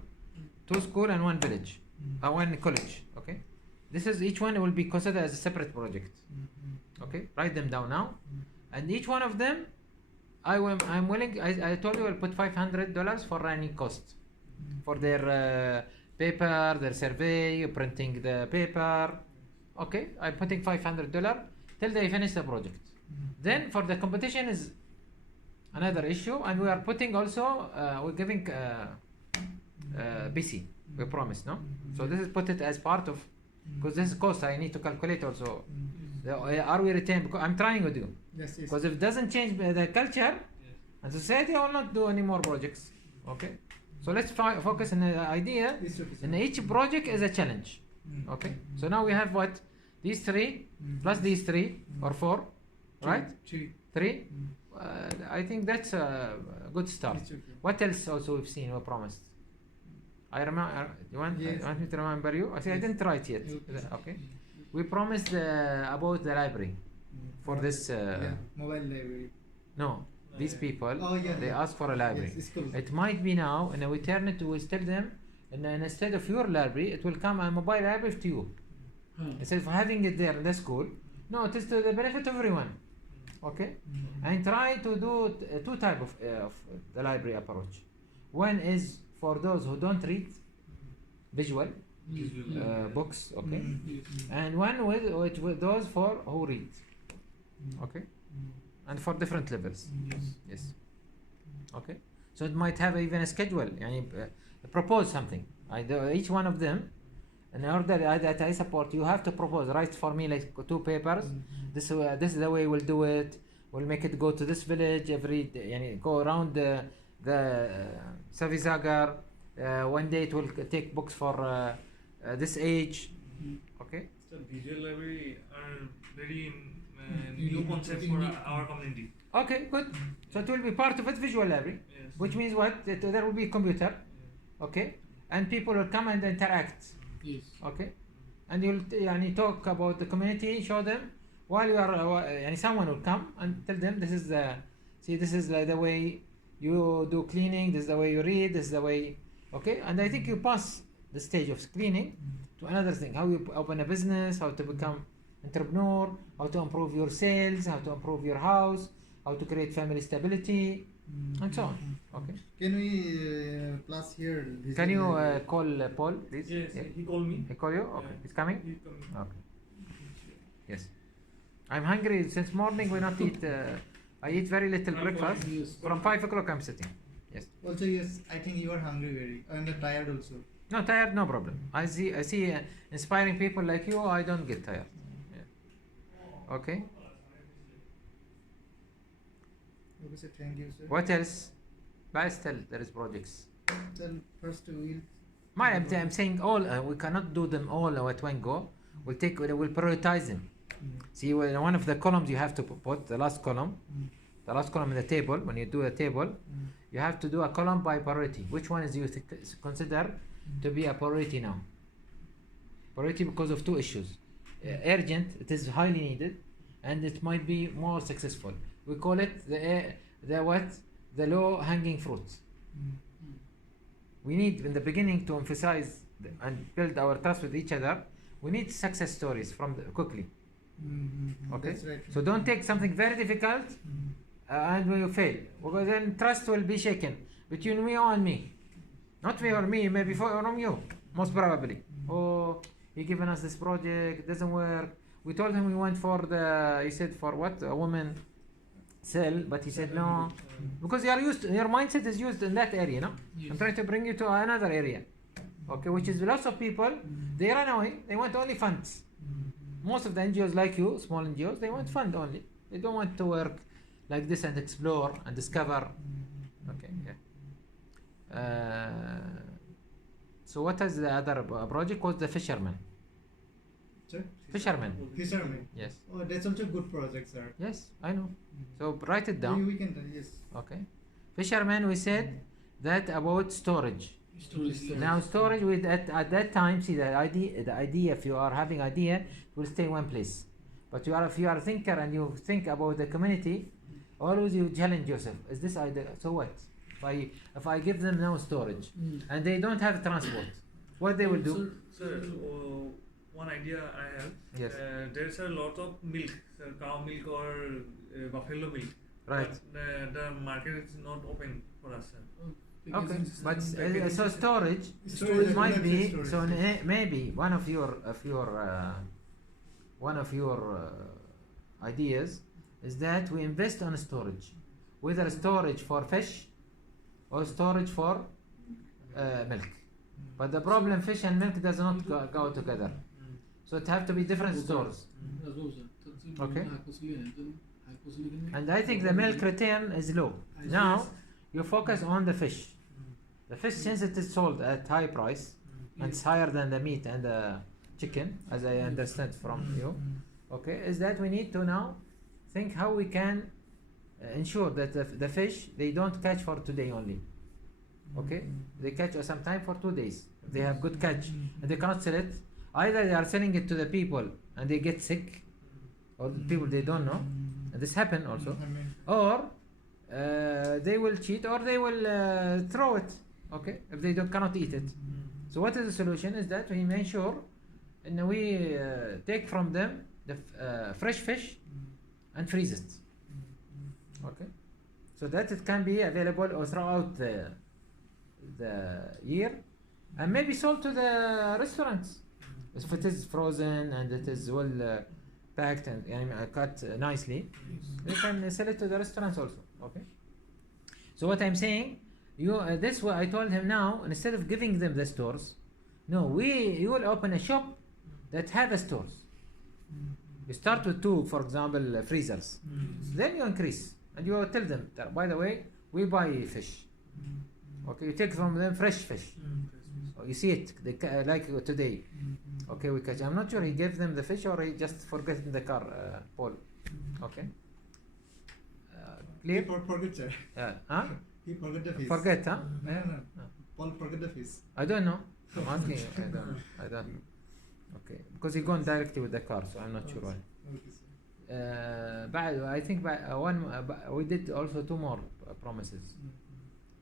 2 school and 1 village, 1 college. Okay, this is each one will be considered as a separate project. Okay, write them down now, and each one of them, I'm willing. I told you I'll put $500 for running cost, for their paper, their survey, printing the paper. Okay, I'm putting $500 till they finish the project. Then for the competition is another issue, and we are putting also we're giving BC. We promise, no? So this is put it as part of, because this is cost I need to calculate also. Are we retained? Because I'm trying with you. Yes, yes. Because if it doesn't change the culture and society, I will not do any more projects. Okay? So let's focus on the idea. And each project is a challenge. Okay? So now we have what? These 3 plus these 3 or 4, right? 3. I think that's a good start. What else also we've seen, we promised? I remember. You want me to remember you? I didn't write yet. Okay. We promised about the library for this. Mobile library. No, these people. They ask for a library. Yes, schools. It might be now, and we turn it to tell them, and then instead of your library, it will come a mobile library to you. Instead of having it there in the school, no, it is to the benefit of everyone. Okay, and try to do 2 type of the library approach. One is for those who don't read, visual books, okay, and one with those for who read, okay, and for different levels. Yes. Okay, so it might have even a schedule. Propose something. Each one of them, in order that I support, you have to propose. Write for me like 2 papers. This is the way we'll do it. We'll make it go to this village every day. Go around the Savisagar. One day it will take books for this age. Okay. So visual library are very new concept for our community. Okay, good. So it will be part of it, visual library, which means what? That there will be a computer. Okay, and people will come and interact. Yes. Okay, and you'll talk about the community, show them while you are someone will come and tell them this is the way you do cleaning, this is the way you read, this is the way. Okay, and I think you pass the stage of cleaning to another thing: how you open a business, how to become entrepreneur, how to improve your sales, how to improve your house, how to create family stability, and so on. Okay. Can we plus here? Can you call Paul, please? Yes, Yeah. he called me. He call you? Okay. He's coming? He's coming. Okay. Yes. I'm hungry since morning. We not eat. I eat very little breakfast. Yes. From 5 o'clock I'm sitting. Yes. Also, yes, I think you are hungry very and tired also. No, tired, no problem. I see inspiring people like you. I don't get tired. Yeah. Okay. Okay, sir. Thank you, sir. What else? But still, there is projects. Then first we'll. I'm saying all. We cannot do them all at one go. We'll prioritize them. See, one of the columns you have to put the last column in the table. When you do a table, you have to do a column by priority. Which one is you consider to be a priority now? Priority because of 2 issues. Urgent, it is highly needed, and it might be more successful. We call it the low hanging fruit. We need in the beginning to emphasize and build our trust with each other. We need success stories quickly. Okay, That's right. so don't take something very difficult and we fail, because then trust will be shaken between me and me, not me or me, maybe from you most probably. Oh, he given us this project, it doesn't work. We told him we went for the, he said for what, a woman cell, but he said no, because you are used, your mindset is used in that area, no? Yes. I'm trying to bring you to another area, okay, which is lots of people, they run away, they want only funds. Most of the NGOs like you, small NGOs, they want fund only. They don't want to work like this and explore and discover. Okay, yeah. So what is the other project called the fisherman? Sir? Fisherman. Fisherman. Yes. Oh, that's also a good project, sir. Yes, I know. So write it down. We can, yes. Okay. Fisherman, we said that about storage. Storage. Now storage with at that time, see the idea if you are having idea, it will stay in one place. But if you are a thinker and you think about the community, always you challenge yourself. Is this idea, so what? If I give them no storage and they don't have transport, what they will do? Sir, one idea I have. Yes. There's a lot of milk, cow milk or buffalo milk. Right. But the market is not open for us, sir. Okay, but so storage Storage might be storage. so maybe one of your ideas is that we invest on storage, whether storage for fish or storage for milk. But the problem, fish and milk does not go together, so it have to be different stores. Okay. And I think the milk return is low. Now you focus on the fish. The fish, since it is sold at high price and it's higher than the meat and the chicken, as I understand from you, okay, is that we need to now think how we can ensure that the fish they don't catch for today only. Okay, they catch sometime for 2 days. If they have good catch and they cannot sell it, either they are selling it to the people and they get sick, or the people they don't know, and this happen also, or they will cheat, or they will throw it. Okay, if they cannot eat it. So what is the solution? Is that we make sure and we take from them the fresh fish and freeze it. Okay, so that it can be available throughout the year, and maybe sold to the restaurants. If it is frozen and it is well packed and cut nicely, they can sell it to the restaurants also. Okay. So what I'm saying, this what I told him now. Instead of giving them the stores, no, you will open a shop that have a stores. You start with 2, for example, freezers. Then you increase, and you tell them that, by the way, we buy fish. Okay, you take from them fresh fish. You see it, like today. Okay, we catch. I'm not sure he gave them the fish or he just forgot in the car, Paul. Okay. Clear? Forget, sir. Huh? He forgot the fish. Forget, huh? No. Paul forget the fish. I don't know. I'm asking you. I don't know. Okay, because he gone directly with the car, so I'm not sure why. Okay, sir. I think we did also 2 more promises.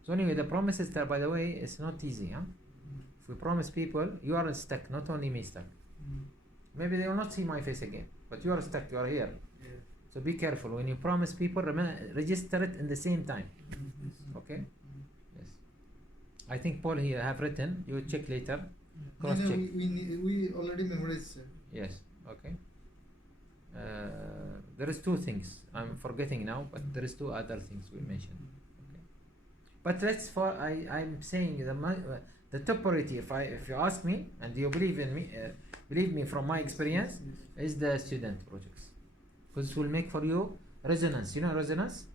So anyway, the promises that, by the way, it's not easy, huh? If we promise people, you are stuck, not only me stuck. Maybe they will not see my face again, but you are stuck, you are here. So be careful when you promise people. Register it in the same time. Okay. Yes. I think Paul here have written. You will check later. Cross check. We already memorized, sir. Yes. Okay. There is 2 things I'm forgetting now, but there is 2 other things we mentioned. Okay. But I'm saying the top priority. If you ask me and you believe in me, believe me from my experience, is the student projects, because it will make for you resonance. You know resonance.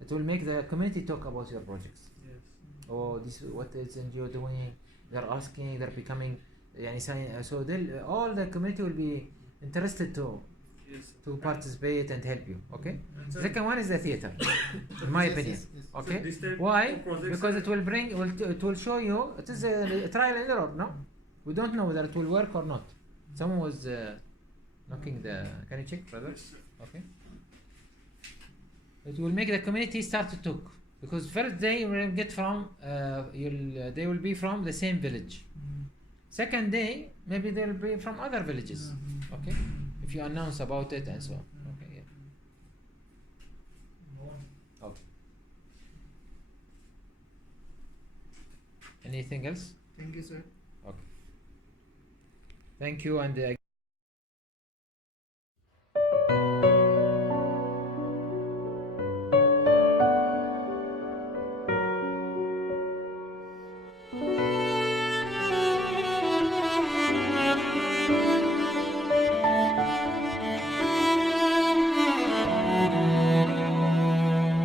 It will make the community talk about your projects. Yes. Oh, this is what is NGO doing. They're asking. They're becoming. So all the community will be interested to participate and help you. Okay. The second one is the theater, in my opinion. Okay. So Why? Because it will bring. It will show you. It is a trial and error. No, we don't know whether it will work or not. Someone was knocking the. Can you check, brother? Okay. It will make the community start to talk, because first day you will get from they will be from the same village. Second day maybe they will be from other villages. Okay, if you announce about it and so on. Okay, yeah. Okay. Anything else? Thank you, sir. Okay. Thank you and